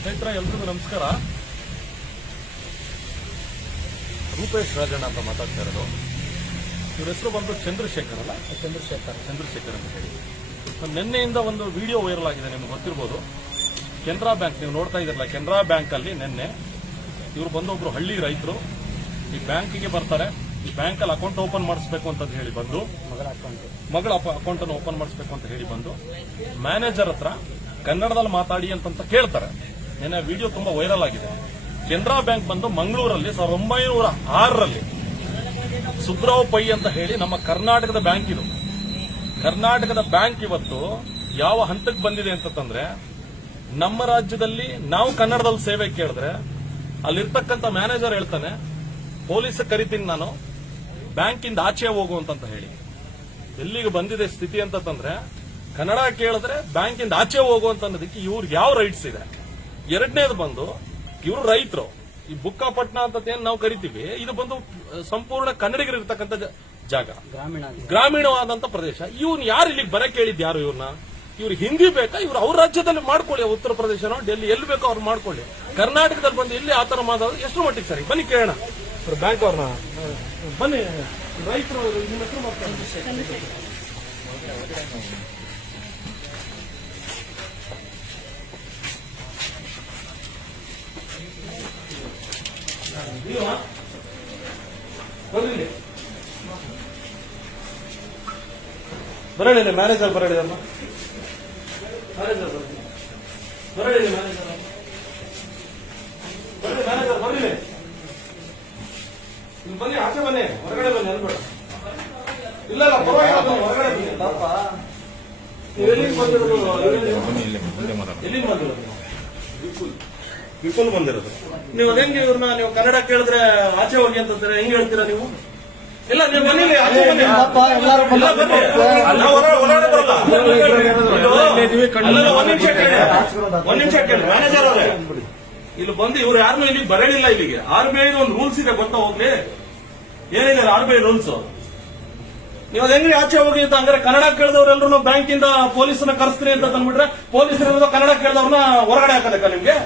ಸ್ನೇಹಿತರೆ ಎಲ್ರಿಗೂ ನಮಸ್ಕಾರ. ರೂಪೇಶ್ ರಾಜಣ್ಣ ಅಂತ ಮಾತಾಡ್ತಾ ಇರೋದು. ಇವ್ರ ಹೆಸರು ಬಂದು ಚಂದ್ರಶೇಖರ್ ಅಲ್ಲ, ಚಂದ್ರಶೇಖರ್ ಅಂತ ಹೇಳಿ. ನಿನ್ನೆಯಿಂದ ಒಂದು ವಿಡಿಯೋ ವೈರಲ್ ಆಗಿದೆ, ನಿಮ್ಗೆ ಗೊತ್ತಿರ್ಬೋದು. ಕೆನರಾ ಬ್ಯಾಂಕ್ ನೀವು ನೋಡ್ತಾ ಇದ್ರಲ್ಲ, ಕೆನರಾ ಬ್ಯಾಂಕ್ ಅಲ್ಲಿ ನಿನ್ನೆ ಇವರು ಬಂದು ಒಬ್ರು ಹಳ್ಳಿ ರೈತರು ಈ ಬ್ಯಾಂಕಿಗೆ ಬರ್ತಾರೆ. ಈ ಬ್ಯಾಂಕ್ ಅಲ್ಲಿ ಅಕೌಂಟ್ ಓಪನ್ ಮಾಡಿಸಬೇಕು ಅಂತ ಹೇಳಿ ಬಂದು, ಮಗಳ ಅಕೌಂಟ್ ಅನ್ನು ಓಪನ್ ಮಾಡಿಸಬೇಕು ಅಂತ ಹೇಳಿ ಬಂದು ಮ್ಯಾನೇಜರ್ ಹತ್ರ ಕನ್ನಡದಲ್ಲಿ ಮಾತಾಡಿ ಅಂತ ಕೇಳ್ತಾರೆ. ನಿನ್ನೆ ವಿಡಿಯೋ ತುಂಬಾ ವೈರಲ್ ಆಗಿದೆ. ಕೆನರಾ ಬ್ಯಾಂಕ್ ಬಂದು ಮಂಗಳೂರಲ್ಲಿ 1906ರಲ್ಲಿ ಸುಬ್ರಾವ್ ಪೈ ಅಂತ ಹೇಳಿ ನಮ್ಮ ಕರ್ನಾಟಕದ ಬ್ಯಾಂಕ್ ಇದು. ಕರ್ನಾಟಕದ ಬ್ಯಾಂಕ್ ಇವತ್ತು ಯಾವ ಹಂತಕ್ಕೆ ಬಂದಿದೆ ಅಂತಂದ್ರೆ, ನಮ್ಮ ರಾಜ್ಯದಲ್ಲಿ ನಾವು ಕನ್ನಡದಲ್ಲಿ ಸೇವೆ ಕೇಳಿದ್ರೆ ಅಲ್ಲಿರ್ತಕ್ಕಂಥ ಮ್ಯಾನೇಜರ್ ಹೇಳ್ತಾನೆ, ಪೊಲೀಸ್ ಕರಿತೀನಿ ನಾನು, ಬ್ಯಾಂಕಿಂದ ಆಚೆ ಹೋಗು ಅಂತ ಹೇಳಿ. ಎಲ್ಲಿಗೆ ಬಂದಿದೆ ಸ್ಥಿತಿ ಅಂತಂದ್ರೆ, ಕನ್ನಡ ಕೇಳಿದ್ರೆ ಬ್ಯಾಂಕಿಂದ ಆಚೆ ಹೋಗು ಅನ್ನೋದಕ್ಕೆ ಇವ್ರಿಗೆ ಯಾವ ರೈಟ್ಸ್ ಇದೆ? ಎರಡನೇದು ಬಂದು ಇವರು ರೈತರು, ಈ ಬುಕ್ಕಾಪಟ್ನ ಅಂತ ಏನ್ ನಾವು ಕರಿತೀವಿ, ಇದು ಬಂದು ಸಂಪೂರ್ಣ ಕನ್ನಡಿಗರು ಇರ್ತಕ್ಕಂಥ ಜಾಗ, ಗ್ರಾಮೀಣವಾದಂತ ಪ್ರದೇಶ. ಇವ್ನು ಯಾರು ಇಲ್ಲಿಗೆ ಬರ ಕೇಳಿದ್ ಯಾರು? ಇವ್ರು ಹಿಂದಿ ಬೇಕಾ? ಇವ್ರು ಅವ್ರ ರಾಜ್ಯದಲ್ಲಿ ಮಾಡ್ಕೊಳ್ಳಿ, ಉತ್ತರ ಪ್ರದೇಶನೋ ಡೆಲ್ಲಿ ಎಲ್ಲಿ ಬೇಕೋ ಅವ್ರು ಮಾಡ್ಕೊಳ್ಳಿ. ಕರ್ನಾಟಕದಲ್ಲಿ ಬಂದು ಇಲ್ಲಿ ಆತರ ಮಾತಾಡೋದು ಎಷ್ಟು ಮಟ್ಟಿಗೆ ಸರಿ? ಬನ್ನಿ ಕೇಳೋಣ ಬ್ಯಾಂಕ್ ಅವ್ರನ್ನ. ಬನ್ನಿ, ರೈತರು ನಿಮ್ಮ ಹೆಸರು ಮಾತಾಡ್ತಾರೆ. ಬರಲಿ ಮ್ಯಾನೇಜರ್, ಬರಲಿ ಅಮ್ಮ, ಮ್ಯಾನೇಜರ್ ಬರಲಿ, ಮ್ಯಾನೇಜರ್ ಬರಲಿ, ಬನ್ನಿ, ಆಚೆ ಬನ್ನಿ, ಹೊರಗಡೆ ಬನ್ನಿ ಅನ್ಬೇಡ. ಇಲ್ಲ ಪರವಾಗಿಲ್ಲ, ಬನ್ನಿ ಹೊರಗಡೆ ಬನ್ನಿ. ಎಲ್ಲಿಂದ ಬಂದಿರೋದು? ವಿಪುಲ್ ಬಂದಿರೋದು. ನೀವು ಹೆಂಗೆ ಇವ್ರನ್ನ ನೀವು ಕನ್ನಡ ಕೇಳಿದ್ರೆ ಆಚೆ ಹೋಗಿ ಅಂತಂದ್ರೆ ಹೆಂಗ್ ಹೇಳ್ತೀರಾ ನೀವು? ಇಲ್ಲ ನೀವು ಬನ್ನಿ, ಆಚೆ ಬನ್ನಿ, ಒಂದ್ ನಿಮಿಷ ಕೇಳಿ ಮ್ಯಾನೇಜರ್ ಅವರೇ. ಇಲ್ಲಿ ಬಂದು ಇವ್ರು ಯಾರನ್ನೂ ಇಲ್ಲಿಗೆ ಬರಲಿಲ್ಲ. ಇಲ್ಲಿಗೆ RBI ಒಂದು ರೂಲ್ಸ್ ಇದೆ, ಗೊತ್ತಾ ಹೋಗ್ಲಿ? ಏನಿದೆ RBI ರೂಲ್ಸ್? ನೀವು ಅದ್ ಹೆಂಗ್ರಿ ಆಚೆ ಹೋಗಿ ಅಂತ? ಹಂಗಾರೆ ಕನ್ನಡ ಕೇಳಿದವ್ರೆಲ್ಲರೂ ಬ್ಯಾಂಕಿಂದ ಪೊಲೀಸನ್ನ ಕರೆಸ್ತೀನಿ ಅಂತ ತಂದ್ಬಿಟ್ರೆ, ಪೊಲೀಸರು ಕನ್ನಡ ಕೇಳಿದವ್ರನ್ನ ಹೊರಗಡೆ ಹಾಕೋದಕ್ಕ ನಿಮ್ಗೆ?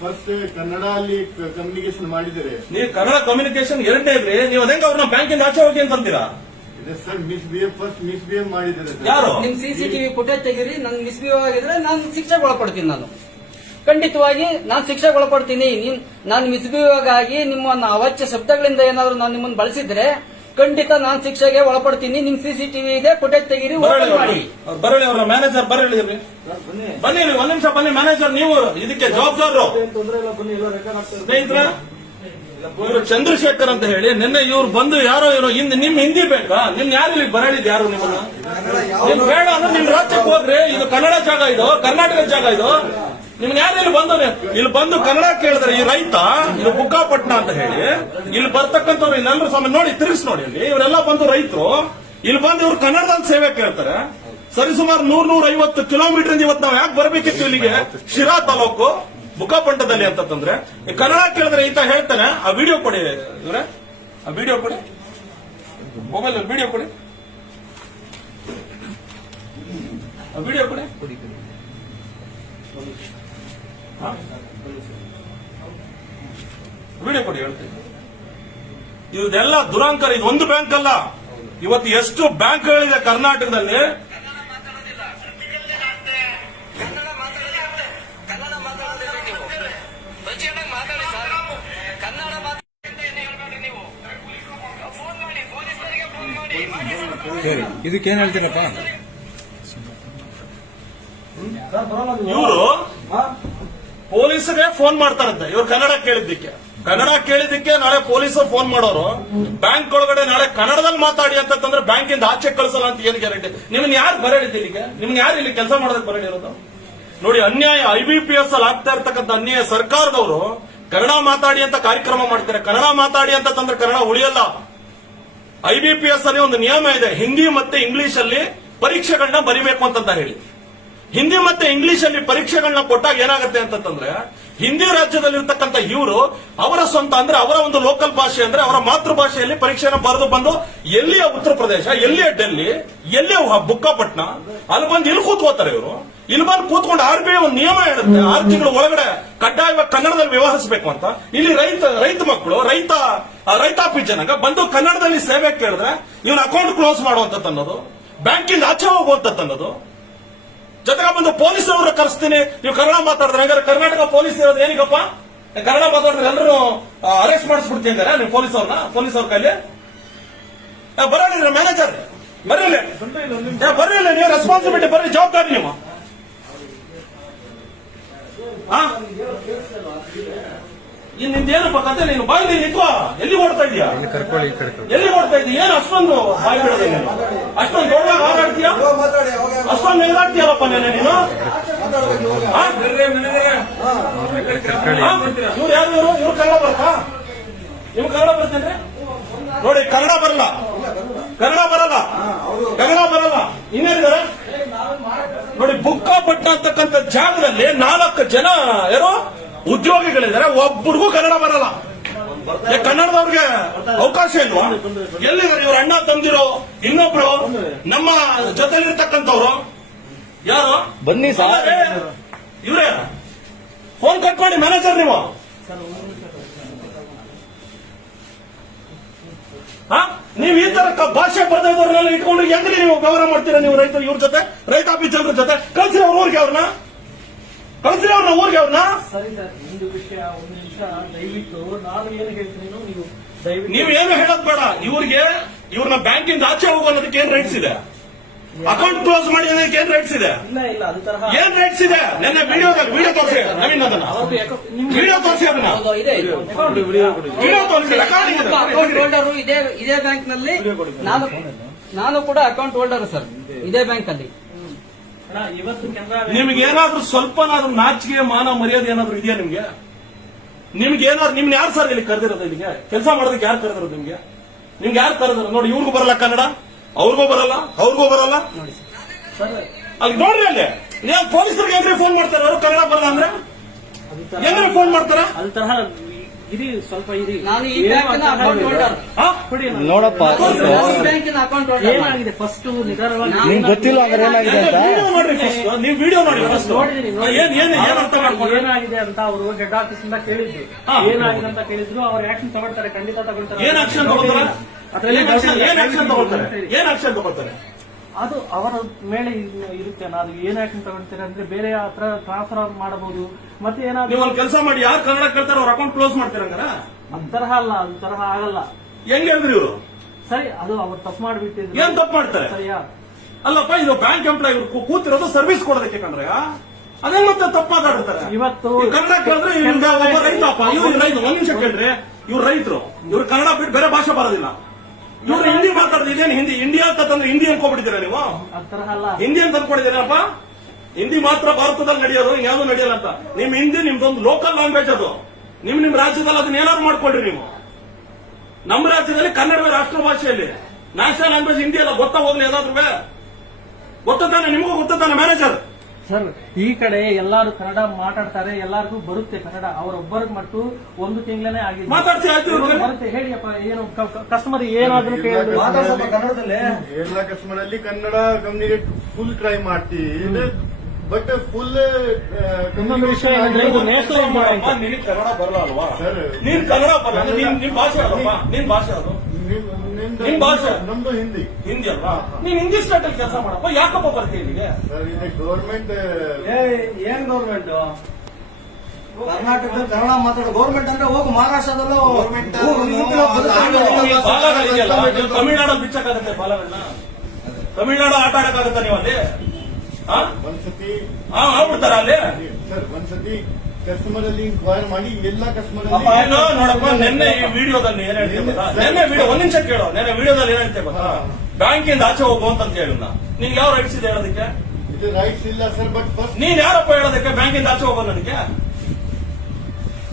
ಫಸ್ಟ್ ಕನ್ನಡ ಅಲ್ಲಿ ಕಮ್ಯುನಿಕೇಶನ್ ಮಾಡಿದರೆ ನೀವು ಕನ್ನಡ ಕಮ್ಯುನಿಕೇಶನ್ ಎರಡನೇ ಇದ್ರಿ, ನೀವು ಅದೇಂಗ ಅವ್ರನ್ನ ಬ್ಯಾಂಕಿಂದ ಆಚೆ ಹೋಗಿ ಅಂತೀರಾ? ಸರ್ ಮಿಸ್ಬಿಹೇವ್ ಮಾಡಿದ್ದಾರೆ. ಯಾರು? ನಿಮ್ CCTV ಫುಟೇಜ್ ತೆಗೀರಿ. ನನ್ ಮಿಸ್ಬಿಹೇವ್ ಆಗಿದ್ರೆ ನಾನು ಶಿಕ್ಷೆಗೆ ಒಳಪಡ್ತೀನಿ. ನಾನು ಖಂಡಿತವಾಗಿ ನಾನು ಶಿಕ್ಷೆಗೆ ಒಳಪಡ್ತೀನಿ. ನಾನು ಮಿಸ್ಬಿಹೇವ್ ಆಗಿ ನಿಮ್ಮನ್ನ ಅವಾಚ್ಯ ಶಬ್ದಗಳಿಂದ ಏನಾದ್ರು ನಾನು ನಿಮ್ಮನ್ನು ಬಳಸಿದ್ರೆ ಖಂಡಿತ ನಾನು ಶಿಕ್ಷೆಗೆ ಒಳಪಡ್ತೀನಿ. ನಿಮ್ CCTV ಇದೆ, ಫುಟೇಜ್ ತೆಗೀರಿ, ಓಪನ್ ಮಾಡಿ. ಬರಲಿ ಅವ್ರ ಮ್ಯಾನೇಜರ್, ಬರಲಿ ಬನ್ನಿ, ಒಂದ್ ನಿಮಿಷ ಬನ್ನಿ ಮ್ಯಾನೇಜರ್. ನೀವು ಇದಕ್ಕೆ ಜವಾಬ್ದಾರರು. ಸ್ನೇಹಿತರೆ, ಇವರು ಚಂದ್ರಶೇಖರ್ ಅಂತ ಹೇಳಿ ನಿನ್ನೆ ಇವ್ರು ಬಂದು ಯಾರೋ ನಿಮ್ ಹಿಂದಿ ಬೇಕಾ? ನಿಮ್ ಯಾರು ಇಲ್ಲಿ ಬರಳಿದ್ ಯಾರು? ನಿಮ್ಮನ್ನ ನಿಮ್ ಬೇಡ ಅಂದ್ರೆ ನಿಮ್ ರಾಜ್ಯಕ್ಕೆ ಹೋಗ್ರಿ. ಇದು ಕನ್ನಡ ಜಾಗ, ಇದು ಕರ್ನಾಟಕದ ಜಾಗ. ಇದು ನಿಮ್ನ ಯಾರು ಇಲ್ಲಿ ಬಂದು ಕನ್ನಡ ಕೇಳಿದ್ರೆ ಈ ರೈತ ಇದು ಬುಕ್ಕಾಪಟ್ನ ಅಂತ ಹೇಳಿ ಇಲ್ಲಿ ಬರ್ತಕ್ಕಂಥವ್ರು ಇನ್ನೆಲ್ಲರೂ ಸ್ವಾಮಿ ನೋಡಿ, ತಿರುಗಿಸಿ ನೋಡಿ. ಇಲ್ಲಿ ಇವರೆಲ್ಲ ಬಂದು ರೈತರು ಇಲ್ಲಿ ಬಂದು ಇವ್ರು ಕನ್ನಡದಲ್ಲಿ ಸೇವೆ ಕೇಳ್ತಾರೆ. ಸರಿಸುಮಾರು 100-150 ಕಿಲೋಮೀಟರ್ ಇವತ್ತು ನಾವು ಯಾಕೆ ಬರಬೇಕಿತ್ತು ಇಲ್ಲಿಗೆ? ಶಿರಾ ತಾಲೂಕು ಬುಕ್ಕಾಪಟ್ಟಣದಲ್ಲಿ ಅಂತಂದ್ರೆ ಕನ್ನಡ ಕೇಳಿದ್ರೆ ಈತ ಹೇಳ್ತಾನೆ. ಆ ವಿಡಿಯೋ ಕೊಡಿ ಇವ್ರೆ, ಆ ವಿಡಿಯೋ ಕೊಡಿ, ಮೊಬೈಲ್ ವಿಡಿಯೋ ಕೊಡಿ, ಆ ವಿಡಿಯೋ ಕೊಡಿ. ವಿಡಿಯೋ ಕೊಡಿ, ಹೇಳ್ತೀನಿ. ಇದೆಲ್ಲ ದುರಂಕಾರ. ಇದು ಒಂದು ಬ್ಯಾಂಕ್ ಅಲ್ಲ, ಇವತ್ತು ಎಷ್ಟು ಬ್ಯಾಂಕ್ಗಳಿದೆ ಕರ್ನಾಟಕದಲ್ಲಿ. ಇದಕ್ಕೇನ್ ಹೇಳ್ತೀರಪ್ಪ? ಇವರು ಪೊಲೀಸರಿಗೆ ಫೋನ್ ಮಾಡ್ತಾರಂತೆ ಇವ್ರು ಕನ್ನಡ ಕೇಳಿದ್ದಕ್ಕೆ. ನಾಳೆ ಪೊಲೀಸರು ಫೋನ್ ಮಾಡೋರು ಬ್ಯಾಂಕ್ ಒಳಗಡೆ ನಾಳೆ ಕನ್ನಡದಲ್ಲಿ ಮಾತಾಡಿ ಅಂತಂದ್ರೆ ಬ್ಯಾಂಕಿಂದ ಆಚೆ ಕಳಿಸಲ್ಲ ಅಂತ ಏನು ಗ್ಯಾರಂಟಿ? ನಿಮ್ನ ಯಾರು ಬರಡಿದ್ದು ಇಲ್ಲಿಗೆ? ನಿಮ್ನ ಯಾರು ಇಲ್ಲಿ ಕೆಲಸ ಮಾಡೋದಕ್ಕೆ ಬರಡಿರೋದು? ನೋಡಿ, ಅನ್ಯಾಯ. IBPS ಅಲ್ಲಿ ಆಗ್ತಾ ಇರ್ತಕ್ಕಂಥ ಅನ್ಯಾಯ. ಸರ್ಕಾರದವರು ಕನ್ನಡ ಮಾತಾಡಿ ಅಂತ ಕಾರ್ಯಕ್ರಮ ಮಾಡ್ತಾರೆ. ಕನ್ನಡ ಮಾತಾಡಿ ಅಂತಂದ್ರೆ ಕನ್ನಡ ಉಳಿಯಲ್ಲ. IBPS ಅಲ್ಲಿ ಒಂದು ನಿಯಮ ಇದೆ, ಹಿಂದಿ ಮತ್ತೆ ಇಂಗ್ಲಿಷ್ ಅಲ್ಲಿ ಪರೀಕ್ಷೆಗಳನ್ನ ಬರಿಬೇಕು ಅಂತ ಹೇಳಿ. ಹಿಂದಿ ಮತ್ತೆ ಇಂಗ್ಲಿಷ್ ಅಲ್ಲಿ ಪರೀಕ್ಷೆಗಳನ್ನ ಕೊಟ್ಟಾಗ ಏನಾಗುತ್ತೆ ಅಂತಂದ್ರೆ, ಹಿಂದಿ ರಾಜ್ಯದಲ್ಲಿರ್ತಕ್ಕಂಥ ಇವರು ಅವರ ಸ್ವಂತ ಅಂದ್ರೆ ಅವರ ಒಂದು ಲೋಕಲ್ ಭಾಷೆ ಅಂದ್ರೆ ಅವರ ಮಾತೃಭಾಷೆಯಲ್ಲಿ ಪರೀಕ್ಷೆನ ಬರೆದು ಬಂದು ಎಲ್ಲಿಯ ಉತ್ತರ ಪ್ರದೇಶ, ಎಲ್ಲಿಯ ಡೆಲ್ಲಿ, ಎಲ್ಲಿಯ ಬುಕ್ಕಾಪಟ್ನ ಅಲ್ಲಿ ಬಂದು ಇಲ್ಲಿ ಕೂತ್ಕೋತಾರೆ ಇವರು. ಇಲ್ಲಿ ಬಂದು ಕೂತ್ಕೊಂಡು RBI ಒಂದು ನಿಯಮ ಹೇಳುತ್ತೆ 6 ತಿಂಗಳ ಒಳಗಡೆ ಕಡ್ಡಾಯವಾಗಿ ಕನ್ನಡದಲ್ಲಿ ವ್ಯವಹರಿಸಬೇಕು ಅಂತ. ಇಲ್ಲಿ ರೈತ ಮಕ್ಕಳು ರೈತಾಪಿ ಜನಾಂಗ ಬಂದು ಕನ್ನಡದಲ್ಲಿ ಸೇವೆ ಕೇಳಿದ್ರೆ ಇವನ ಅಕೌಂಟ್ ಕ್ಲೋಸ್ ಮಾಡುವಂತದ್ದು ಅನ್ನೋದು, ಬ್ಯಾಂಕಿಂದ ಆಚೆ ಹೋಗುವಂತದ್ದು ಅನ್ನೋದು. ಜೊತೆಗೆ ಬಂದು ಪೊಲೀಸರವ್ರ ಕರೆಸ್ತೀನಿ, ನೀವು ಕನ್ನಡ ಮಾತಾಡಿದ್ರೆ ಹಂಗಾರೆ ಕರ್ನಾಟಕ ಪೊಲೀಸ್ ಇರೋದು ಏನಿಗಪ್ಪ? ಕನ್ನಡ ಮಾತಾಡಿದ್ರೆ ಎಲ್ಲರೂ ಅರೆಸ್ಟ್ ಮಾಡಿಸ್ಬಿಡ್ತಿದ್ದಾರೆ ನೀವು ಪೊಲೀಸವ್ರ ಕೈಲಿ. ಬರಲಿ ಮ್ಯಾನೇಜರ್, ಬರ್ರಿ ನೀವು ರೆಸ್ಪಾನ್ಸಿಬಿಲಿಟಿ, ಬರ್ರಿ ಜವಾಬ್ದಾರಿ ನೀವು. ನಿಂದೇನಪ್ಪ ಕತೆ? ನೀನು ಬಾಯಲ್ಲಿ ನಿಂತ್ಕೋ. ಎಲ್ಲಿ ಓಡ್ತಾ ಇದೀಯಾ? ಎಲ್ಲಿ ಓಡ್ತಾ ಇದೀಯ? ಏನು ಅಷ್ಟೊಂದು ಬಾಯಿ ಬಿಡೋದು? ಅಷ್ಟೊಂದು ದೊಡ್ಡದಾಗ ಹಾರಾಡ್ತೀಯ? ಅಷ್ಟೊಂದು ಎದುರಾಡ್ತೀಯಲ್ಲಪ್ಪ ನೀನು? ಇವ್ರು ಯಾರು? ಇವ್ರು ಕನ್ನಡ ಬರುತ್ತಾ? ನಿಮ್ಗೆ ಕನ್ನಡ ಬರ್ತೇನ್ರಿ? ನೋಡಿ, ಕನ್ನಡ ಬರಲ್ಲ. ಇನ್ನೇನಿದ್ದಾರೆ ನೋಡಿ, ಬುಕ್ಕಾಪಟ್ನ ಅಂತಕ್ಕಂಥ ಜಾಗದಲ್ಲಿ 4 ಜನ ಯಾರೋ ಉದ್ಯೋಗಿಗಳಿದ್ದಾರೆ, ಒಬ್ಬರಿಗೂ ಕನ್ನಡ ಬರಲ್ಲ. ಕನ್ನಡದವ್ರಿಗೆ ಅವಕಾಶ ಇಲ್ವಾ? ಎಲ್ಲಿದ್ದಾರೆ ಇವ್ರ ಅಣ್ಣ ತಂದಿರೋ ಇನ್ನೊಬ್ರು ನಮ್ಮ ಜೊತೆಲಿರ್ತಕ್ಕಂಥವ್ರು? ಯಾರು? ಬನ್ನಿ ಸರ್, ಇವ್ರೇ. ಫೋನ್ ಕಟ್ ಮಾಡಿ ಮ್ಯಾನೇಜರ್ ನೀವು. ನೀವು ಈ ತರ ಭಾಷೆ ಬರ್ದವ್ರನ್ನೆಲ್ಲ ಇಟ್ಕೊಂಡು ಹೆಂಗ್ರಿ ನೀವು ವ್ಯವಹಾರ ಮಾಡ್ತೀರಾ? ನೀವು ರೈತರು ಇವ್ರ ಜೊತೆ, ರೈತಾಪಿ ಜನರ ಜೊತೆ ಕಳ್ಸಿರಿ ಅವ್ರ ಊರಿಗೆ, ಅವ್ರನ್ನ ಊರಿಗೆ. ಸರಿ ಸರ್, ಒಂದು ವಿಷಯ, ಒಂದು ನಿಮಿಷ ದಯವಿಟ್ಟು ನಾನು ಏನು ಹೇಳ್ತೀನಿ ನೀವು ದಯವಿಟ್ಟು ನೀವು ಏನು ಹೇಳೋದ್ ಬೇಡ. ಇವ್ರನ್ನ ಬ್ಯಾಂಕಿಂದ ಆಚೆ ಹೋಗೋ ಅನ್ನೋದಕ್ಕೆ ಏನ್ ರೈಟ್ಸ್ ಇದೆ? ಅಕೌಂಟ್ ಕ್ಲೋಸ್ ಮಾಡಿ ಅನ್ನೋದಕ್ಕೆ ಏನ್ ರೈಟ್ಸ್ ಇದೆ? ಇಲ್ಲ ಅದು ತರಹ ಏನ್ ರೈಟ್ಸ್ ಇದೆ? ನನ್ನ ವಿಡಿಯೋ ತೋರಿಸಿ ನವೀನ್, ಅದನ್ನ ವಿಡಿಯೋ ತೋರಿಸಿ, ಅದನ್ನ ವಿಡಿಯೋ ತೋರಿಸಿ. ಅಕೌಂಟ್ ಹೋಲ್ಡರ್ ಇದೇ ಬ್ಯಾಂಕ್ ನಲ್ಲಿ ನಾನು ಕೂಡ ಅಕೌಂಟ್ ಹೋಲ್ಡರ್ ಸರ್, ಇದೇ ಬ್ಯಾಂಕ್ ಅಲ್ಲಿ. ಇವತ್ತು ಕೆನರಾ ನಿಮ್ಗೆ ಏನಾದ್ರೂ ಸ್ವಲ್ಪನಾದ್ರೂ ನಾಚಿಕೆ ಮಾನ ಮರ್ಯಾದೆ ಏನಾದ್ರೂ ಇದೆಯಾ ನಿಮ್ಗೆ? ನಿಮ್ಗೆ ಯಾರು ಸರ್ ಇಲ್ಲಿ ಕರೆದಿರೋದು? ಇಲ್ಲಿಗೆ ಕೆಲಸ ಮಾಡೋದಕ್ಕೆ ಯಾರು ಕರೆದಿರೋದು ನಿಮ್ಗೆ? ಯಾರು ಕರೆದಿರೋದು? ನೋಡಿ, ಇವ್ರಿಗೂ ಬರಲ್ಲ ಕನ್ನಡ, ಅವ್ರಿಗೂ ಬರಲ್ಲ ಅಲ್ಲಿ ನೋಡ್ರಿ. ಅಲ್ಲಿ ನೀವು ಪೊಲೀಸರಿಗೆ ಹೆಂಗ್ರಿ ಫೋನ್ ಮಾಡ್ತಾರೆ? ಅವರು ಕನ್ನಡ ಬರಲ್ಲ ಅಂದ್ರೆ ಹೆಂಗ್ರಿ ಫೋನ್ ಮಾಡ್ತಾರ? ಅದು ತರಹ ಇರಿ, ಸ್ವಲ್ಪ ಇರಿ. ನಾನು ಈ ಬ್ಯಾಂಕಿನ ಅಕೌಂಟ್ ಹೋಲ್ಡರ್. ನೋಡಪ್ಪ, ಬ್ಯಾಂಕಿನ ಅಕೌಂಟ್ ಹೋಲ್ಡರ್. ಏನಾಗಿದೆ ಫಸ್ಟ್ ನಿಧಾನವಾಗಿ ನಿಮ್ಗೆ ಗೊತ್ತಿಲ್ಲ ಅಂದ್ರೆ ಏನಾಗಿದೆ ಅಂತ? ವಿಡಿಯೋ ನೋಡ್ರಿ ಫಸ್ಟ್, ನೀವು ವಿಡಿಯೋ ನೋಡಿ ಫಸ್ಟ್. ಏನ್ ಅರ್ಥ ಮಾಡ್ಕೊಂಡು ಏನಾಗಿದೆ ಅಂತ ಅವರು ಹೆಡ್ ಆಫೀಸ್ ಇಂದ ಕೇಳಿದ್ರು. ಏನಾಗಿದೆ ಅಂತ ಕೇಳಿದ್ರು, ಅವ್ರು ಆಕ್ಷನ್ ತಗೊಳ್ತಾರೆ, ಖಂಡಿತ ತಗೊಳ್ತಾರೆ. ಏನ್ ಆಕ್ಷನ್ ತಗೊಳ್ತಾರೆ? ಅದು ಅವರ ಮೇಲೆ ಇರುತ್ತೆ. ನಾನು ಏನ್ ಆಕ್ಷನ್ ತಗೊಳ್ತಾರೆ ಅಂದ್ರೆ ಬೇರೆ ಹತ್ರ ಟ್ರಾನ್ಸ್ಫರ್ ಮಾಡಬಹುದು. ಮತ್ತೆ ಏನಾದ್ರು ನೀವು ಒಂದು ಕೆಲಸ ಮಾಡಿ, ಯಾರು ಕನ್ನಡ ಕೇಳ್ತಾರೆ ಅವ್ರ ಅಕೌಂಟ್ ಕ್ಲೋಸ್ ಮಾಡ್ತೀರಂಗಾರ? ಅದ್ ತರಹ ಅಲ್ಲ, ಅದು ತರಹ ಆಗಲ್ಲ. ಹೆಂಗ್ ಹೇಳಿದ್ರಿ ಇವರು? ಸರಿ, ಅದು ಅವ್ರು ತಪ್ಪು ಮಾಡಿಬಿಟ್ಟಿದ್ರು. ಏನ್ ತಪ್ಪು ಮಾಡ್ತಾರೆ? ಸರಿಯಾ? ಅಲ್ಲಪ್ಪ, ಇದು ಬ್ಯಾಂಕ್ ಎಂಪ್ಲಾಯ್, ಇವ್ರು ಕೂತಿರೋದು ಸರ್ವಿಸ್ ಕೊಡೋದಕ್ಕೆ ಕಂಡ್ರೆ ಅದೇ ಮತ್ತೆ ತಪ್ಪು ಮಾತಾಡ್ತಾರೆ. ಇವತ್ತು ಕನ್ನಡ ಕೇಳಿದ್ರೆ ಒಬ್ಬ ರೈತಪ್ಪ, ಇವ್ರು ರೈತ. ಒಂದ್ ನಿಮಿಷ ಕೇಳ್ರಿ, ಇವ್ರು ರೈತರು, ಇವ್ರು ಕನ್ನಡ ಬಿಟ್ಟು ಬೇರೆ ಭಾಷೆ ಬರೋದಿಲ್ಲ. ಇವ್ರು ಹಿಂದಿ ಮಾತಾಡೋದು, ಇದೇನು ಹಿಂದಿ? ಇಂಡಿಯಾ ಅಂತಂದ್ರೆ ಹಿಂದಿ ಅನ್ಕೊಂಡ್ಬಿಟ್ಟಿದ್ದೀರಾ ನೀವು? ಅದ್ ತರಹ ಅಲ್ಲ. ಹಿಂದಿ ಅಂತ ಅನ್ಕೊಂಡಿದ್ದೀರಪ್ಪ? ಹಿಂದಿ ಮಾತ್ರ ಭಾರತದಲ್ಲಿ ನಡೆಯೋದು, ಯಾವ್ದು ನಡೆಯಲ್ಲ ಅಂತ. ನಿಮ್ ಹಿಂದಿ ನಿಮ್ದೊಂದು ಲೋಕಲ್ ಲ್ಯಾಂಗ್ವೇಜ್, ಅದು ನಿಮ್ ರಾಜ್ಯದಲ್ಲಿ ಅದನ್ನ ಏನಾದ್ರು ಮಾಡ್ಕೊಳ್ರಿ ನೀವು. ನಮ್ಮ ರಾಜ್ಯದಲ್ಲಿ ಕನ್ನಡವೇ ರಾಷ್ಟ್ರ ಭಾಷೆಯಲ್ಲಿ, ನ್ಯಾಷನಲ್ ಲ್ಯಾಂಗ್ವೇಜ್ ಹಿಂದಿ ಅಲ್ಲ. ಗೊತ್ತಾ ಹೋಗ್ಲಿ ಏನಾದ್ರು? ಗೊತ್ತಾನೆ ನಿಮಗೂ? ಗೊತ್ತಾನೆ ಮ್ಯಾನೇಜರ್? ಸರ್, ಈ ಕಡೆ ಎಲ್ಲಾರು ಕನ್ನಡ ಮಾತಾಡ್ತಾರೆ, ಎಲ್ಲರಿಗೂ ಬರುತ್ತೆ ಕನ್ನಡ. ಅವರೊಬ್ಬರಿಗೆ ಮಟ್ಟು 1 ತಿಂಗಳೇ ಆಗಿದೆ. ಮಾತಾಡ್ಸಿ ಆಯ್ತು. ಬರುತ್ತೆ, ಹೇಳಿಯಪ್ಪ. ಏನು ಕಸ್ಟಮರ್ ಏನಾದ್ರು ಕೇಳಿದ್ರು ಎಲ್ಲ ಕಸ್ಟಮರ್ ಅಲ್ಲಿ ಕನ್ನಡ ಕಮ್ಯುನಿಕೇಟ್ ಫುಲ್ ಟ್ರೈ ಮಾಡ್ತೀವಿ, ಬಟ್ ಫುಲ್. ಇನ್ನೊಂದು ವಿಷಯ ಏನಂದ್ರೆ ಇದು ನ್ಯಾಷನಲ್ ಇಂಪಾರ್ಟೆಂಟ್. ನಿನಗೆ ಕನ್ನಡ ಬರಲ್ಲ ಅಲ್ವಾ? ಸರ್, ನೀನ್ ಕನ್ನಡ ಬರಲ್ಲ, ನಿನ್ ಭಾಷೆ ಅಲ್ವಾ? ನಿನ್ ಭಾಷೆ ಅದು, ನಿಮ್ ಭಾಷೆ ನಮ್ದು ಹಿಂದಿ ಅಲ್ವಾ? ನೀನ್ ಹಿಂದಿ ಸ್ಟೇಟ್ ಅಲ್ಲಿ ಕೆಲಸ ಮಾಡಪ್ಪ, ಯಾಕಪ್ಪ ಬರ್ತೀಯ ಇಲ್ಲಿಗೆ? ಸರ್, ಇದು ಗೌರ್ಮೆಂಟ್. ಏನ್ ಗೌರ್ಮೆಂಟ್? ಕರ್ನಾಟಕದಲ್ಲಿ ಕನ್ನಡ ಮಾತಾಡೋ ಗೌರ್ಮೆಂಟ್ ಅಂದ್ರೆ ಹೋಗು ಮಹಾರಾಷ್ಟ್ರದಲ್ಲೂ ಬಾಲಗಳಿದೆಯಲ್ಲ, ನೀವು ತಮಿಳ್ನಾಡಲ್ಲಿ ಬಿಚ್ಚಕ್ಕಾಗತ್ತೆ ಬಾಲಗಳನ್ನ? ತಮಿಳ್ನಾಡು ಆಟ ಆಡಕ್ಕಾಗತ್ತ ನೀವು ಅಲ್ಲಿ? ಒಂದ್ಸತಿ ಆಗ್ಬಿಡ್ತಾರ ಅಲ್ಲಿ? ಸರ್, ಒಂದ್ಸತಿ ಕಸ್ಟಮರ್ ಅಲ್ಲಿ ಇನ್ಕ್ವೈರ್ ಮಾಡಿ ಎಲ್ಲ ಕಸ್ಟಮರ್ ಏನೋ ನೋಡಪ್ಪ, ನಿನ್ನೆ ಈ ವಿಡಿಯೋದಲ್ಲಿ ಏನ್ ಹೇಳ್ತೀವಿ ಗೊತ್ತಾ? ನಿನ್ನೆ ವಿಡಿಯೋ ಒಂದ್ ನಿಮಿಷ ಕೇಳೋ. ನಿನ್ನೆ ವಿಡಿಯೋದಲ್ಲಿ ಏನ್ ಹೇಳ್ತೇವೆ ಗೊತ್ತಾ? ಬ್ಯಾಂಕಿಂದ ಆಚೆ ಹೋಗು ಅಂತ ಹೇಳಿದ್ನ. ನಿನ್ಗೆ ಯಾವ ರೈಟ್ಸ್ ಇದೆ ಹೇಳೋದಕ್ಕೆ? ಇದು ರೈಟ್ಸ್ ಇಲ್ಲ ಸರ್, ಬಟ್ ಫಸ್ಟ್ ನೀನ್ ಯಾರಪ್ಪ ಹೇಳೋದಕ್ಕೆ ಬ್ಯಾಂಕಿಂದ ಆಚೆ ಹೋಗೋ ನನಗೆ?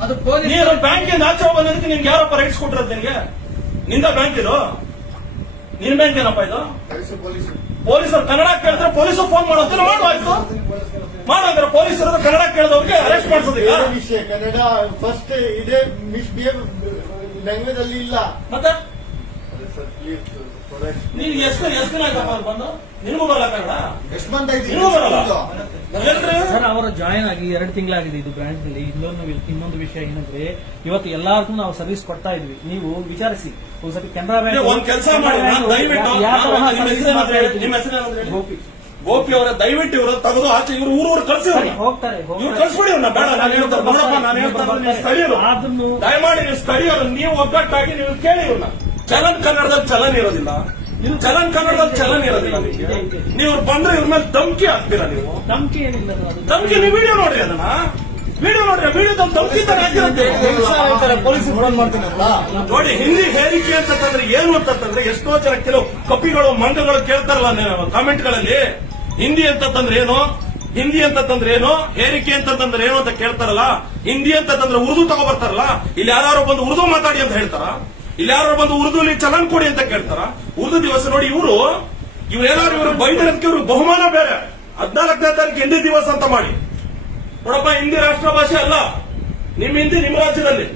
ಅದು ಪೊಲೀಸ್ ನೀನು ಬ್ಯಾಂಕಿಂದ ಆಚೆ ಹೋಗೋ ನನಗೆ ನಿನ್ಗೆ ಯಾರಪ್ಪ ರೈಟ್ಸ್ ಕೊಟ್ಟಿರೋದು? ನಿನ್ಗೆ ನಿಂದ ಬ್ಯಾಂಕ್ ಇದು? ನಿನ್ ಬ್ಯಾಂಕ್ ಏನಪ್ಪ ಇದು? ಪೊಲೀಸರು ಕನ್ನಡ ಕೇಳಿದ್ರೆ ಪೊಲೀಸರು ಫೋನ್ ಮಾಡೋದು ಮಾಡುವಾಯ್ತು. ಮಾಡಂದ್ರೆ ಪೊಲೀಸರು ಕನ್ನಡ ಕೇಳಿದವ್ರಿಗೆ ಅರೆಸ್ಟ್ ಮಾಡಿಸೋದಿಲ್ಲ. ವಿಷಯ ಕನ್ನಡ ಫಸ್ಟ್ ಇದೇ ಮಿಸ್ಬಿಹೇವ್ ಲ್ಯಾಂಗ್ವೇಜ್ ಅಲ್ಲಿ ಇಲ್ಲ. ಮತ್ತೆ ಸರ್ ಪ್ಲೀಸ್ ಪ್ರೊಡಕ್ಟ್ ನೀನ್ ಎಷ್ಟು ದಿನ ಆಯ್ತಪ್ಪ ಅವ್ರು ಬಂದು? ನಿನಗೂ ಬರಲ್ಲ ಕನ್ನಡ? ಎಷ್ಟು ಮಂತ್ ಆಯ್ತು ನಿನಗೂ ಬರಲ್ಲ? ಎಲ್ರು? ಸರ್ ಅವರು ಜಾಯಿನ್ ಆಗಿ 2 ತಿಂಗಳಾಗಿದೆ ಇದು ಬ್ರಾಂಚ್ ನಲ್ಲಿ. ಇನ್ನೊಂದು ವಿಷಯ ಏನಂದ್ರೆ ಇವತ್ತು ಎಲ್ಲಾರ್ಗೂ ನಾವು ಸರ್ವಿಸ್ ಕೊಡ್ತಾ ಇದ್ವಿ. ನೀವು ವಿಚಾರಿಸಿ ಒಂದ್ಸತಿ ಕೆನರಾ ನೀವು ಬ್ಯಾಂಕ್ ಒಂದ್ ಕೆಲಸ ಮಾಡಿ, ನಾನು ದಯವಿಟ್ಟು ನಿಮ್ಮ ಹೆಸರೇನಂದ್ರೆ ಹೇಳಿ? ನಿಮ್ಮ ಹೆಸರೇನಂದ್ರೆ ಹೇಳಿ? ಗೋಪಿ ಗೋಪಿ ಅವರ ದಯವಿಟ್ಟು ಇವರು ತೆಗೆದು ಆಚೆ ಇವರು ಊರೂರು ಕಳ್ಸಿ ಹೋಗ್ತಾರೆ ಇವ್ರು ಕಳ್ಸ್ಬಿಡಿ ಇವ್ರನ್ನ. ಬೇಡ, ನಾನು ಹೇಳ್ತಾರೆ ನೋಡಪ್ಪ, ನಾನು ಹೇಳ್ತಾರೆ ನೀವು ಸ್ಥಳೀಯರು, ಅದನ್ನು ದಯಮಾಡಿ ನೀವು ಸ್ಥಳೀಯರು, ನೀವು ಒಗ್ಗಟ್ಟಾಗಿ ನೀವು ಕೇಳಿ ಇವ್ರನ್ನ. ಚಲನ್ ಕನ್ನಡದಲ್ಲಿ ಚಲನ್ ಇರೋದಿಲ್ಲ, ಚಲನ್ ಕನ್ನಡದಲ್ಲಿ ಚಲನ್ ಇರೋದಿಲ್ಲ. ನೀವು ಬಂದ್ರೆ ಇವ್ರ ಮೇಲೆ ಧಮಕಿ ಹಾಕ್ತೀರಾ ನೀವು? ನಂಬಿಕೆ ಏನಿಲ್ಲ ಅದು. ಧಮಕಿ ನೀವು ವಿಡಿಯೋ ನೋಡ್ರಿ, ಅದನ್ನ ವಿಡಿಯೋ ನೋಡ್ರಿ, ವಿಡಿಯೋದಲ್ಲಿ ಧಮಕಿ ತರ ಹಾಕಿರುತ್ತೆ. Police phone ಮಾಡ್ತೀನಲ್ಲ. ನೋಡಿ, ಹಿಂದಿ ಹೇರಿಕೆ ಅಂತಂದ್ರೆ ಏನು ಅಂತಂದ್ರೆ ಎಷ್ಟೋ ಜನ ಕೆಲವು ಕಪಿಗಳು ಮಂಗಗಳು ಕೇಳ್ತಾರಲ್ಲ ಕಾಮೆಂಟ್ ಗಳಲ್ಲಿ, ಹಿಂದಿ ಅಂತಂದ್ರೆ ಏನು, ಹಿಂದಿ ಅಂತಂದ್ರೆ ಏನು, ಹೇರಿಕೆ ಅಂತಂದ್ರೆ ಏನು ಅಂತ ಕೇಳ್ತಾರಲ್ಲ. ಹಿಂದಿ ಅಂತಂದ್ರೆ ಉರ್ದು ತಗೋಬರ್ತಾರಲ್ಲ. ಇಲ್ಲಿ ಯಾರು ಬಂದು ಉರ್ದು ಮಾತಾಡಿ ಅಂತ ಹೇಳ್ತಾರ? ಇಲ್ಲಿ ಯಾರು ಬಂದು ಉರ್ದುಲಿ ಚಲನ್ ಕೊಡಿ ಅಂತ ಕೇಳ್ತಾರ? ಉರ್ದು ದಿವಸ ನೋಡಿ, ಇವರು ಏನಾದ್ರು ಇವರು ಬೈದರಕ್ಕೆ ಇವ್ರಿಗೆ ಬಹುಮಾನ ಬೇರೆ. 14ನೇ ತಾರೀಕು ಹಿಂದಿ ದಿವಸ ಅಂತ ಮಾಡಿ. ನೋಡಪ್ಪ, ಹಿಂದಿ ರಾಷ್ಟ್ರ ಭಾಷೆ ಅಲ್ಲ. ನಿಮ್ ಹಿಂದಿ ನಿಮ್ ರಾಜ್ಯದಲ್ಲಿ,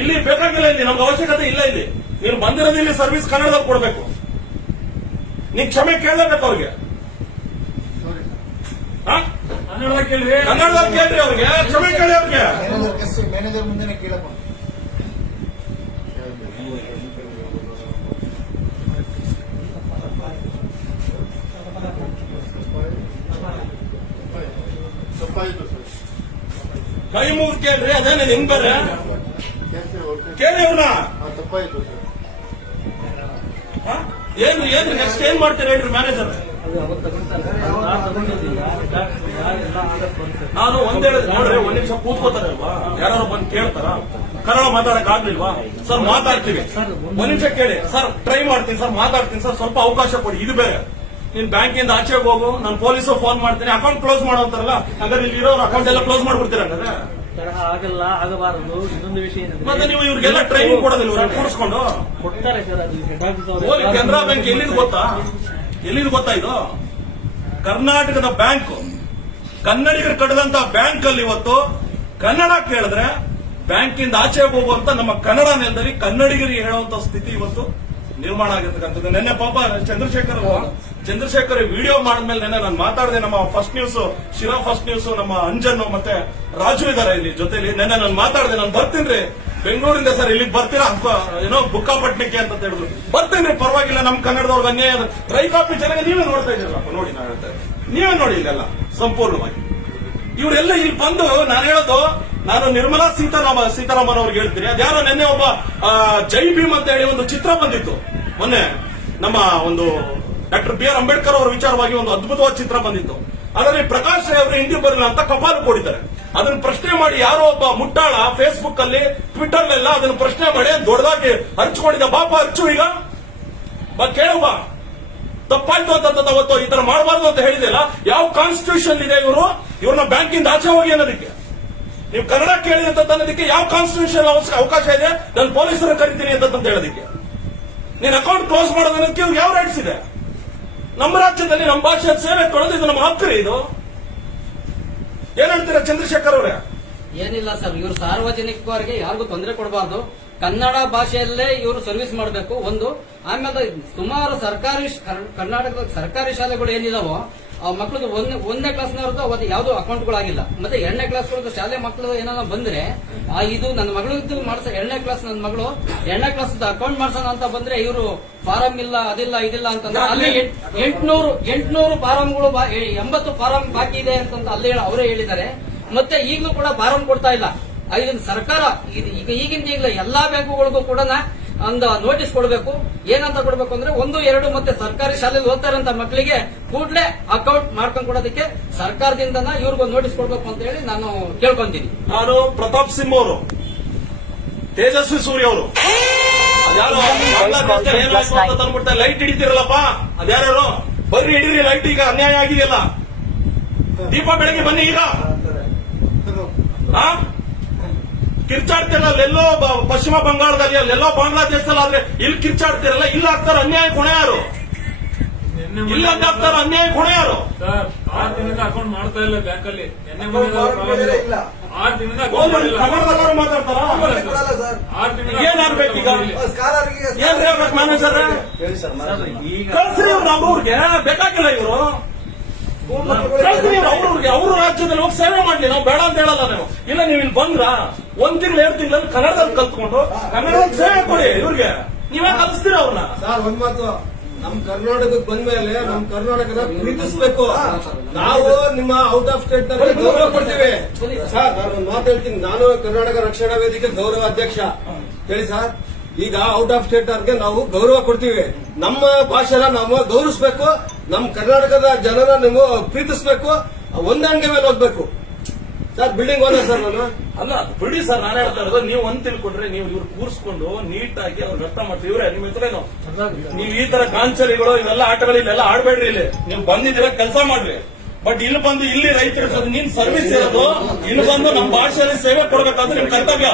ಇಲ್ಲಿ ಬೇಕಾಗಿಲ್ಲ, ಇಲ್ಲಿ ನಮ್ಗೆ ಅವಶ್ಯಕತೆ ಇಲ್ಲ. ಇಲ್ಲಿ ನೀವು ಬಂದಿರೋದು ಇಲ್ಲಿ ಸರ್ವಿಸ್ ಕನ್ನಡದಲ್ಲಿ ಕೊಡಬೇಕು. ನೀವು ಕ್ಷಮೆ ಕೇಳಲೇಬೇಕು ಅವ್ರಿಗೆ. ಕನ್ನಡದಲ್ಲಿ ಕೇಳ್ರಿ ಅವ್ರಿಗೆ, ಕ್ಷಮೆ ಕೇಳಿ ಅವ್ರಿಗೆ. ಮ್ಯಾನೇಜರ್ ಮುಂದೆ ಕೇಳಪ್ಪ. ತಪ್ಪಾಯ್ತು ಸರ್. ಕೈ ಮುಗಿದು ಕೇಳ್ರಿ, ಅದೇನೆ ನಿಮ್ ಬೇರೆ ಕೇಳಿ ಅವ್ರನ್ನ. ತಪ್ಪಾಯ್ತು ಸರ್. ಏನು ಏನು ನೆಕ್ಸ್ಟ್ ಏನ್ ಮಾಡ್ತೀರಾ ಹೇಳ್ರಿ ಮ್ಯಾನೇಜರ್? ನಾನು ಒಂದೇ ನೋಡ್ರಿ, ಒಂದ್ ನಿಮಿಷ ಕೂತ್ಕೋತಾರಲ್ವಾ, ಯಾರು ಬಂದು ಕೇಳ್ತಾರ? ಕನ್ನಡ ಮಾತಾಡಕ್ ಆಗ್ಲಿಲ್ವಾ? ಸರ್ ಮಾತಾಡ್ತೀವಿ, ಒಂದ್ ನಿಮಿಷ ಕೇಳಿ ಸರ್, ಟ್ರೈ ಮಾಡ್ತೀನಿ ಸರ್, ಮಾತಾಡ್ತೀನಿ ಸರ್, ಸ್ವಲ್ಪ ಅವಕಾಶ ಕೊಡಿ. ಇದು ಬೇರೆ, ನೀನ್ ಬ್ಯಾಂಕಿಂದ ಆಚೆಗೆ ಹೋಗು, ನಾನು ಪೊಲೀಸರು ಫೋನ್ ಮಾಡ್ತೀನಿ, ಅಕೌಂಟ್ ಕ್ಲೋಸ್ ಮಾಡೋಂತಾರಲ್ಲ. ಹಾಗಾದ್ರೆ ಇಲ್ಲಿ ಇರೋರು ಅಕೌಂಟ್ ಎಲ್ಲ ಕ್ಲೋಸ್ ಮಾಡ್ಬಿಡ್ತೀರ ಹಂಗಾದ್ರೆ? ಆಗಲ್ಲ, ಆಗಬಾರದು. ಇನ್ನೊಂದು ವಿಷಯ ಮತ್ತೆ ನೀವು ಇವ್ರಿಗೆಲ್ಲ ಟ್ರೈನಿಂಗ್ ಕೊಡೋದಿಲ್ವ ಕೂರಿಸ್ಕೊಂಡು? ಕೊಡ್ತಾರೆ ಸರ್. ಅದು ಹೆಡ್ ಆಫೀಸ್ ಹೋಗಿ ಕೆನರಾ ಬ್ಯಾಂಕ್ ಎಲ್ಲಿದ್ ಗೊತ್ತಾ? ಎಲ್ಲಿದ್ ಗೊತ್ತಾ? ಇದು ಕರ್ನಾಟಕದ ಬ್ಯಾಂಕ್, ಕನ್ನಡಿಗರು ಕಟ್ಟದಂತ ಬ್ಯಾಂಕ್ ಅಲ್ಲಿ ಇವತ್ತು ಕನ್ನಡ ಕೇಳಿದ್ರೆ ಬ್ಯಾಂಕಿಂದ ಆಚೆ ಹೋಗುವಂತ ನಮ್ಮ ಕನ್ನಡ ನೆಲದಲ್ಲಿ ಕನ್ನಡಿಗರಿಗೆ ಹೇಳುವಂತ ಸ್ಥಿತಿ ಇವತ್ತು ನಿರ್ಮಾಣ ಆಗಿರ್ತಕ್ಕಂಥದ್ದು. ನಿನ್ನೆ ಪಾಪ ಚಂದ್ರಶೇಖರ್ ವಿಡಿಯೋ ಮಾಡಿದ್ಮೇಲೆ ನೆನ್ನೆ ನಾನು ಮಾತಾಡಿದೆ. ನಮ್ಮ first news, Sira first news, ನಮ್ಮ ಅಂಜನ್ ಮತ್ತೆ ರಾಜು ಇದಾರೆ ಇಲ್ಲಿ ಜೊತೆಲಿ. ನೆನ್ನೆ ನಾನು ಮಾತಾಡಿದೆ, ನಾನು ಬರ್ತೀನಿ ಬೆಂಗಳೂರಿಂದ ಸರ್, ಇಲ್ಲಿಗೆ ಬರ್ತೀರಾ ಏನೋ ಬುಕ್ಕಾಪಟ್ಟಣಕ್ಕೆ ಅಂತ ಹೇಳಿದ್ರು. ಬರ್ತೀನಿ, ಪರವಾಗಿಲ್ಲ, ನಮ್ಮ ಕನ್ನಡದವ್ರಿಗೆ ಅನ್ಯಾಯ. ರೈತಾಪಿ ಚೆನ್ನಾಗಿ ನೀವೇ ನೋಡ್ತಾ ಇದ್ದೀರಪ್ಪ, ನೋಡಿ ನಾನು ಹೇಳ್ತಾ ಇದ್ದೀನಿ, ನೀವೇ ನೋಡಿ ಇಲ್ಲೆಲ್ಲ ಸಂಪೂರ್ಣವಾಗಿ. ಇವರೆಲ್ಲ ಇಲ್ಲಿ ಬಂದು ನಾನು ಹೇಳೋದು, ನಾನು ನಿರ್ಮಲಾ ಸೀತಾರಾಮನ್ ಅವ್ರಿಗೆ ಹೇಳ್ತೀನಿ. ಅದ್ಯಾರೋ ನಿನ್ನೆ ಒಬ್ಬ ಜೈ ಭೀಮ್ ಅಂತ ಹೇಳಿ ಒಂದು ಚಿತ್ರ ಬಂದಿತ್ತು ಮೊನ್ನೆ, ನಮ್ಮ ಒಂದು ಡಾಕ್ಟರ್ BR ಅಂಬೇಡ್ಕರ್ ಅವರ ವಿಚಾರವಾಗಿ ಒಂದು ಅದ್ಭುತವಾದ ಚಿತ್ರ ಬಂದಿತ್ತು. ಅದರಲ್ಲಿ ಪ್ರಕಾಶ್ ರೈ ಅವರು ಹಿಂದಿ ಬರಲ್ಲ ಅಂತ ಕಪಾಲು ಕೊಡಿದ್ದಾರೆ. ಅದನ್ನ ಪ್ರಶ್ನೆ ಮಾಡಿ ಯಾರೋ ಒಬ್ಬ ಮುಟ್ಟಾಳ ಫೇಸ್ಬುಕ್ ಅಲ್ಲಿ, ಟ್ವಿಟರ್ ಎಲ್ಲ ಅದನ್ನ ಪ್ರಶ್ನೆ ಮಾಡಿ ದೊಡ್ಡದಾಗಿ ಹರ್ಚ್ಕೊಂಡಿದ್ದ. ಬಾಪ ಹರ್ಚು, ಈಗ ಬಾ ಕೇಳು, ಬಾ ತಪ್ಪಾಯ್ತು ಅಂತ ಅವತ್ತು ಈ ತರ ಮಾಡಬಾರ್ದು ಅಂತ ಹೇಳಿದೆಲ್ಲ. ಯಾವ ಕಾನ್ಸ್ಟಿಟ್ಯೂಷನ್ ಇದೆ ಇವ್ರನ್ನ ಬ್ಯಾಂಕಿಂದ ಆಚೆ ಹೋಗಿ ಅನ್ನೋದಕ್ಕೆ? ನೀವು ಕನ್ನಡ ಕೇಳಿ ಅಂತ ಅನ್ನೋದಕ್ಕೆ ಯಾವ ಕಾನ್ಸ್ಟಿಟ್ಯೂಷನ್ ಅವಕಾಶ ಇದೆ? ನಾನು ಪೊಲೀಸರ ಕರಿತೀನಿ ಅಂತ ಹೇಳೋದಕ್ಕೆ? ನೀನ್ ಅಕೌಂಟ್ ಕ್ಲೋಸ್ ಮಾಡೋದಕ್ಕೆ ಇವ್ರಿಗೆ ಯಾವ ರೈಟ್ಸ್ ಇದೆ? ನಮ್ಮ ರಾಜ್ಯದಲ್ಲಿ ನಮ್ಮ ಭಾಷೆ ಸೇವೆ ಕೊಡೋದು ಇದು ನಮ್ಮ ಹಕ್ಕು. ಇದು ಏನ್ ಹೇಳ್ತೀರಾ ಚಂದ್ರಶೇಖರ್ ಅವರೇ? ಏನಿಲ್ಲ ಸರ್, ಇವರು ಸಾರ್ವಜನಿಕರಿಗೆ ಯಾರಿಗೂ ತೊಂದರೆ ಕೊಡಬಾರ್ದು. ಕನ್ನಡ ಭಾಷೆಯಲ್ಲೇ ಇವರು ಸರ್ವಿಸ್ ಮಾಡಬೇಕು ಒಂದು. ಆಮೇಲೆ ಸುಮಾರು ಕರ್ನಾಟಕದ ಸರ್ಕಾರಿ ಶಾಲೆಗಳು ಏನಿದಾವೋ ಆ ಮಕ್ಕಳದು ಒಂದನೇ ಕ್ಲಾಸ್ನವ್ರದ್ದು ಅವತ್ತು ಯಾವ್ದು ಅಕೌಂಟ್ಗಳಾಗಿಲ್ಲ. ಮತ್ತೆ 2ನೇ ಕ್ಲಾಸ್ಗಳದ್ದು ಶಾಲೆ ಮಕ್ಕಳು ಏನಾದ್ರು ಬಂದ್ರೆ ಇದು ನನ್ನ ಮಗಳದ್ದು ಮಾಡ್ಸ 2ನೇ ಕ್ಲಾಸ್, ನನ್ನ ಮಗಳು 2ನೇ ಕ್ಲಾಸ್ ಅಕೌಂಟ್ ಮಾಡ್ಸೋಣ ಅಂತ ಬಂದ್ರೆ ಇವರು ಫಾರಂ ಇಲ್ಲ, ಅದಿಲ್ಲ, ಇದಿಲ್ಲ ಅಂತಂದ್ರೆ ಅಲ್ಲಿ 800 ಫಾರಂಗಳು 80 ಫಾರಂ ಬಾಕಿ ಇದೆ ಅಂತಂತ ಅಲ್ಲಿ ಅವರೇ ಹೇಳಿದ್ದಾರೆ. ಮತ್ತೆ ಈಗಲೂ ಕೂಡ ಫಾರಂ ಕೊಡ್ತಾ ಇಲ್ಲ. ಇದನ್ನ ಸರ್ಕಾರ ಈಗಿಂದ ಎಲ್ಲಾ ಬ್ಯಾಂಕುಗಳಿಗೂ ಕೂಡ ಒಂದು ನೋಟಿಸ್ ಕೊಡಬೇಕು. ಏನಂತ ಕೊಡಬೇಕು ಅಂದ್ರೆ 1, 2 ಮತ್ತೆ ಸರ್ಕಾರಿ ಶಾಲೆಯಲ್ಲಿ ಓದ್ತಾರಂತ ಮಕ್ಕಳಿಗೆ ಕೂಡಲೇ ಅಕೌಂಟ್ ಮಾಡ್ಕೊಂಡ್ ಕೊಡೋದಕ್ಕೆ ಸರ್ಕಾರದಿಂದ ಇವ್ರಿಗೊಂದು ನೋಟಿಸ್ ಕೊಡಬೇಕು ಅಂತ ಹೇಳಿ ನಾನು ಕೇಳ್ಕೊಂತೀನಿ. ನಾನು ಪ್ರತಾಪ್ ಸಿಂಹ ಅವರು, ತೇಜಸ್ವಿ ಸೂರ್ಯ ಅವರು, ಅದ್ಯಾರೋ ತಂದ್ಬಿಡ್ತಾ ಲೈಟ್ ಹಿಡಿತೀರಲ್ಲಪ್ಪ, ಅದ್ಯಾರು ಬರ್ರಿ ಹಿಡೀರಿ ಲೈಟ್, ಈಗ ಅನ್ಯಾಯ ಆಗಿದೆಯಲ್ಲ. ದೀಪ ಬೆಳಗ್ಗೆ ಬನ್ನಿ ಈಗ. ಕಿರ್ಚಾಡ್ತಿರಲ್ಲ ಅಲ್ಲೆಲ್ಲೋ ಪಶ್ಚಿಮ ಬಂಗಾಳದಲ್ಲಿ, ಅಲ್ಲೆಲ್ಲೋ ಬಾಂಗ್ಲಾದೇಶದಲ್ಲಿ, ಆದ್ರೆ ಇಲ್ಲಿ ಕಿರ್ಚಾಡ್ತಿರಲ್ಲ, ಇಲ್ಲ ಆಗ್ತಾರ ಅನ್ಯಾಯ ಕೊನೆ ಯಾರು? ಇಲ್ಲ ಅಂತ ಆಗ್ತಾರ ಅನ್ಯಾಯ ಕೊಡ ಯಾರು? ಸರ್ 6 ದಿನದಿಂದ ಅಕೌಂಟ್ ಮಾಡ್ತಾ ಇಲ್ಲ ಬ್ಯಾಂಕಲ್ಲಿ. ಇಲ್ಲ 6 ದಿನದಿಂದ ಕನ್ನಡದವರು ಮಾತಾಡ್ತಾರ? 6 ದಿನ ಏನಾಗ್ಬೇಕೀಗ? ಸ್ಕಾಲರ್ಗೆ ಏನ್ ಹೇಳ್ಬೇಕು ಮ್ಯಾನೇಜರ್? ಹೇಳಿ ಸರ್ ಈಗ ಕಳ್ಸ್ರಿ ಇವ್ರು ಅವ್ರವ್ರಿಗೆ, ಬೇಕಾಗಿಲ್ಲ ಇವರು. ಕಳ್ಸ್ರಿ ಇವ್ರು ಅವ್ರವ್ರಿಗೆ, ಅವ್ರ ರಾಜ್ಯದಲ್ಲಿ ಹೋಗಿ ಸೇವೆ ಮಾಡ್ಲಿ, ನಾವು ಬೇಡ ಅಂತ ಹೇಳಲ್ಲ ನಾವು. ಇಲ್ಲ ನೀವು ಇಲ್ಲಿ ಬಂದ್ರ 1 ತಿಂಗಳು 2 ತಿಂಗಳಲ್ಲಿ ಕನ್ನಡದಲ್ಲಿ ಕಲ್ತ್ಕೊಂಡು ಕನ್ನಡದಲ್ಲಿ ಸೇವೆ ಕೊಡಿ ಇವ್ರಿಗೆ. ನೀವೇ ಕಲಿಸ್ತೀರ ಅವ್ರನ್ನ? ಸರ್ ಒಂದ್ ಮಾತು, ನಮ್ ಕರ್ನಾಟಕಕ್ಕೆ ಬಂದ್ಮೇಲೆ ನಮ್ ಕರ್ನಾಟಕದ ಪ್ರೀತಿಸ್ಬೇಕು. ನಾವು ನಿಮ್ಮ ಔಟ್ ಆಫ್ ಸ್ಟೇಟ್ ನಲ್ಲಿ ಗೌರವ ಕೊಡ್ತೀವಿ. ಸರ್ ನಾನು ಒಂದ್ ಮಾತು ಹೇಳ್ತೀನಿ, ನಾನು ಕರ್ನಾಟಕ ರಕ್ಷಣಾ ವೇದಿಕೆ ಗೌರವ ಅಧ್ಯಕ್ಷ. ಹೇಳಿ ಸರ್, ಈಗ ಔಟ್ ಆಫ್ ಸ್ಟೇಟ್ ಅವ್ರಿಗೆ ನಾವು ಗೌರವ ಕೊಡ್ತೀವಿ. ನಮ್ಮ ಭಾಷೆನ ನಾವು ಗೌರವಿಸ್ಬೇಕು, ನಮ್ ಕರ್ನಾಟಕದ ಜನರ ನೀವು ಪ್ರೀತಿಸ್ಬೇಕು, ಹೊಂದಾಣಿಕೆ ಮೇಲೆ ಹೋಗ್ಬೇಕು. ಸರ್ ಬಿಲ್ಡಿಂಗ್ ಹೋದ ಸರ್ ನಾನು ಅಲ್ಲ ಅದು ಬಿಡಿ ಸರ್, ನಾನು ಹೇಳ್ತಾ ಇರೋದು ನೀವು ಒಂದ್ ತಿಳ್ಕೊಂಡ್ರೆ ನೀವು ಇವ್ರು ಕೂರಿಸ್ಕೊಂಡು ನೀಟಾಗಿ ಅವ್ರಿಗೆ ಅರ್ಥ ಮಾಡ್ತೀವಿ. ಇವ್ರೆ ನಿಮ್ಮ ಹೆಸರೇನು? ನೀವು ಈ ತರ ಗಾಂಚಲಿಗಳು ಇವೆಲ್ಲ ಆಟಗಳು ಇಲ್ಲೆಲ್ಲ ಆಡ್ಬೇಡ್ರಿ. ಇಲ್ಲಿ ನೀವು ಬಂದಿದ್ದೀರ ಕೆಲಸ ಮಾಡ್ರಿ. ಬಟ್ ಇಲ್ಲಿ ಬಂದು ಇಲ್ಲಿ ರೈತರು ನೀನ್ ಸರ್ವಿಸ್ ಇರೋದು, ಇಲ್ಲಿ ಬಂದು ನಮ್ಮ ಭಾಷೆಯಲ್ಲಿ ಸೇವೆ ಕೊಡಬೇಕಾದ್ರೆ ನಿಮ್ ಕರ್ತವ್ಯ.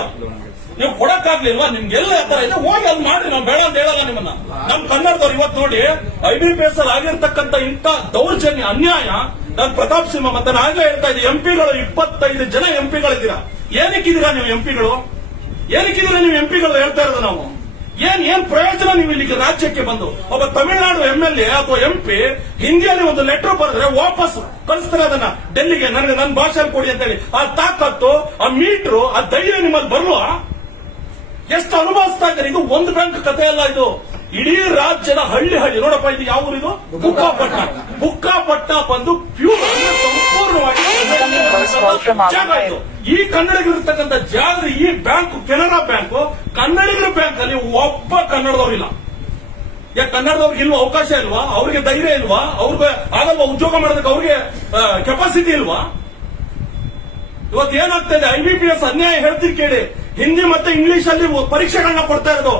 ನೀವು ಕೊಡಕ್ಕಾಗ್ಲಿಲ್ವಾ? ನಿಮ್ಗೆಲ್ಲ ಆತರ ಇದೆ, ಹೋಗಿ ಅಲ್ಲಿ ಮಾಡ್ರಿ. ನಾವು ಬೇಡ ಅಂತ ಹೇಳಲ್ಲ ನಿಮ್ಮನ್ನ. ನಮ್ ಕನ್ನಡದವ್ರು ಇವತ್ತು ನೋಡಿ IBPS ಅಲ್ಲಿ ಆಗಿರ್ತಕ್ಕಂಥ ಇಂಥ ದೌರ್ಜನ್ಯ ಅನ್ಯಾಯ. ನಾನು ಪ್ರತಾಪ್ ಸಿಂಹ ಮತ್ತೆ ನಾಗಲೇ ಹೇಳ್ತಾ ಇದ್ದೆ, ಎಂಪಿಗಳು 25 ಜನ ಎಂಪಿಗಳಿದ್ದೀರಾ. ಏನಕ್ಕಿದ್ದೀರಾ ನೀವು ಎಂಪಿಗಳು? ಏನಕ್ಕಿದ್ದೀರಾ ನೀವು ಎಂಪಿಗಳು? ಹೇಳ್ತಾ ಇರೋದು ನಾವು ಏನ್ ಪ್ರಯೋಜನ? ನೀವು ಇಲ್ಲಿಗೆ ರಾಜ್ಯಕ್ಕೆ ಬಂದು ಒಬ್ಬ ತಮಿಳುನಾಡು MLA ಅಥವಾ MP ಹಿಂದಿಯಲ್ಲಿ ಒಂದು ಲೆಟರ್ ಬರೆದ್ರೆ ವಾಪಸ್ ಕಳಿಸ್ತಾರೆ ಅದನ್ನ ಡೆಲ್ಲಿಗೆ, ನನಗೆ ನನ್ನ ಭಾಷೆಯಲ್ಲಿ ಕೊಡಿ ಅಂತ ಹೇಳಿ. ಆ ತಾಕತ್ತು, ಆ ಮೀಟ್ರು, ಆ ಧೈರ್ಯ ನಿಮ್ಮಲ್ಲಿ ಬರುವ ಎಷ್ಟು ಅನುಭವಿಸ್ತಾ ಇದ್ದಾರೆ. ಇದು ಒಂದು ಬ್ಯಾಂಕ್ ಕಥೆ ಅಲ್ಲ, ಇದು ಇಡೀ ರಾಜ್ಯದ ಹಳ್ಳಿ ನೋಡಪ್ಪ. ಇದು ಯಾವ ಊರಿದು? ಬುಕ್ಕಾಪಟ್ಟ ಬಂದು ಪ್ಯೂರ್ ಸಂಪೂರ್ಣವಾಗಿ ಜಾಗ ಇದು. ಈ ಕನ್ನಡಿಗರಿರ್ತಕ್ಕಂಥ ಜಾಗ, ಈ ಬ್ಯಾಂಕ್ ಕೆನರಾ ಬ್ಯಾಂಕ್ ಕನ್ನಡಿಗರ ಬ್ಯಾಂಕ್ ಅಲ್ಲಿ ಒಬ್ಬ ಕನ್ನಡದವ್ರಿಲ್ಲ. ಯಾಕೆ ಕನ್ನಡದವ್ರಿಗೆ ಇಲ್ವಾ ಅವಕಾಶ ಇಲ್ವಾ? ಅವ್ರಿಗೆ ಧೈರ್ಯ ಇಲ್ವಾ? ಅವ್ರಿಗೆ ಆಗಲ್ವಾ ಉದ್ಯೋಗ ಮಾಡೋದಕ್ಕೆ? ಅವ್ರಿಗೆ ಕೆಪಾಸಿಟಿ ಇಲ್ವಾ? ಇವತ್ತು ಏನಾಗ್ತಾ ಇದೆ? IBPS ಅನ್ಯಾಯ ಹೇಳ್ತೀರಿ ಕೇಳಿ. ಹಿಂದಿ ಮತ್ತೆ ಇಂಗ್ಲಿಷ್ ಅಲ್ಲಿ ಪರೀಕ್ಷೆಗಳನ್ನ ಕೊಡ್ತಾ ಇರೋದು.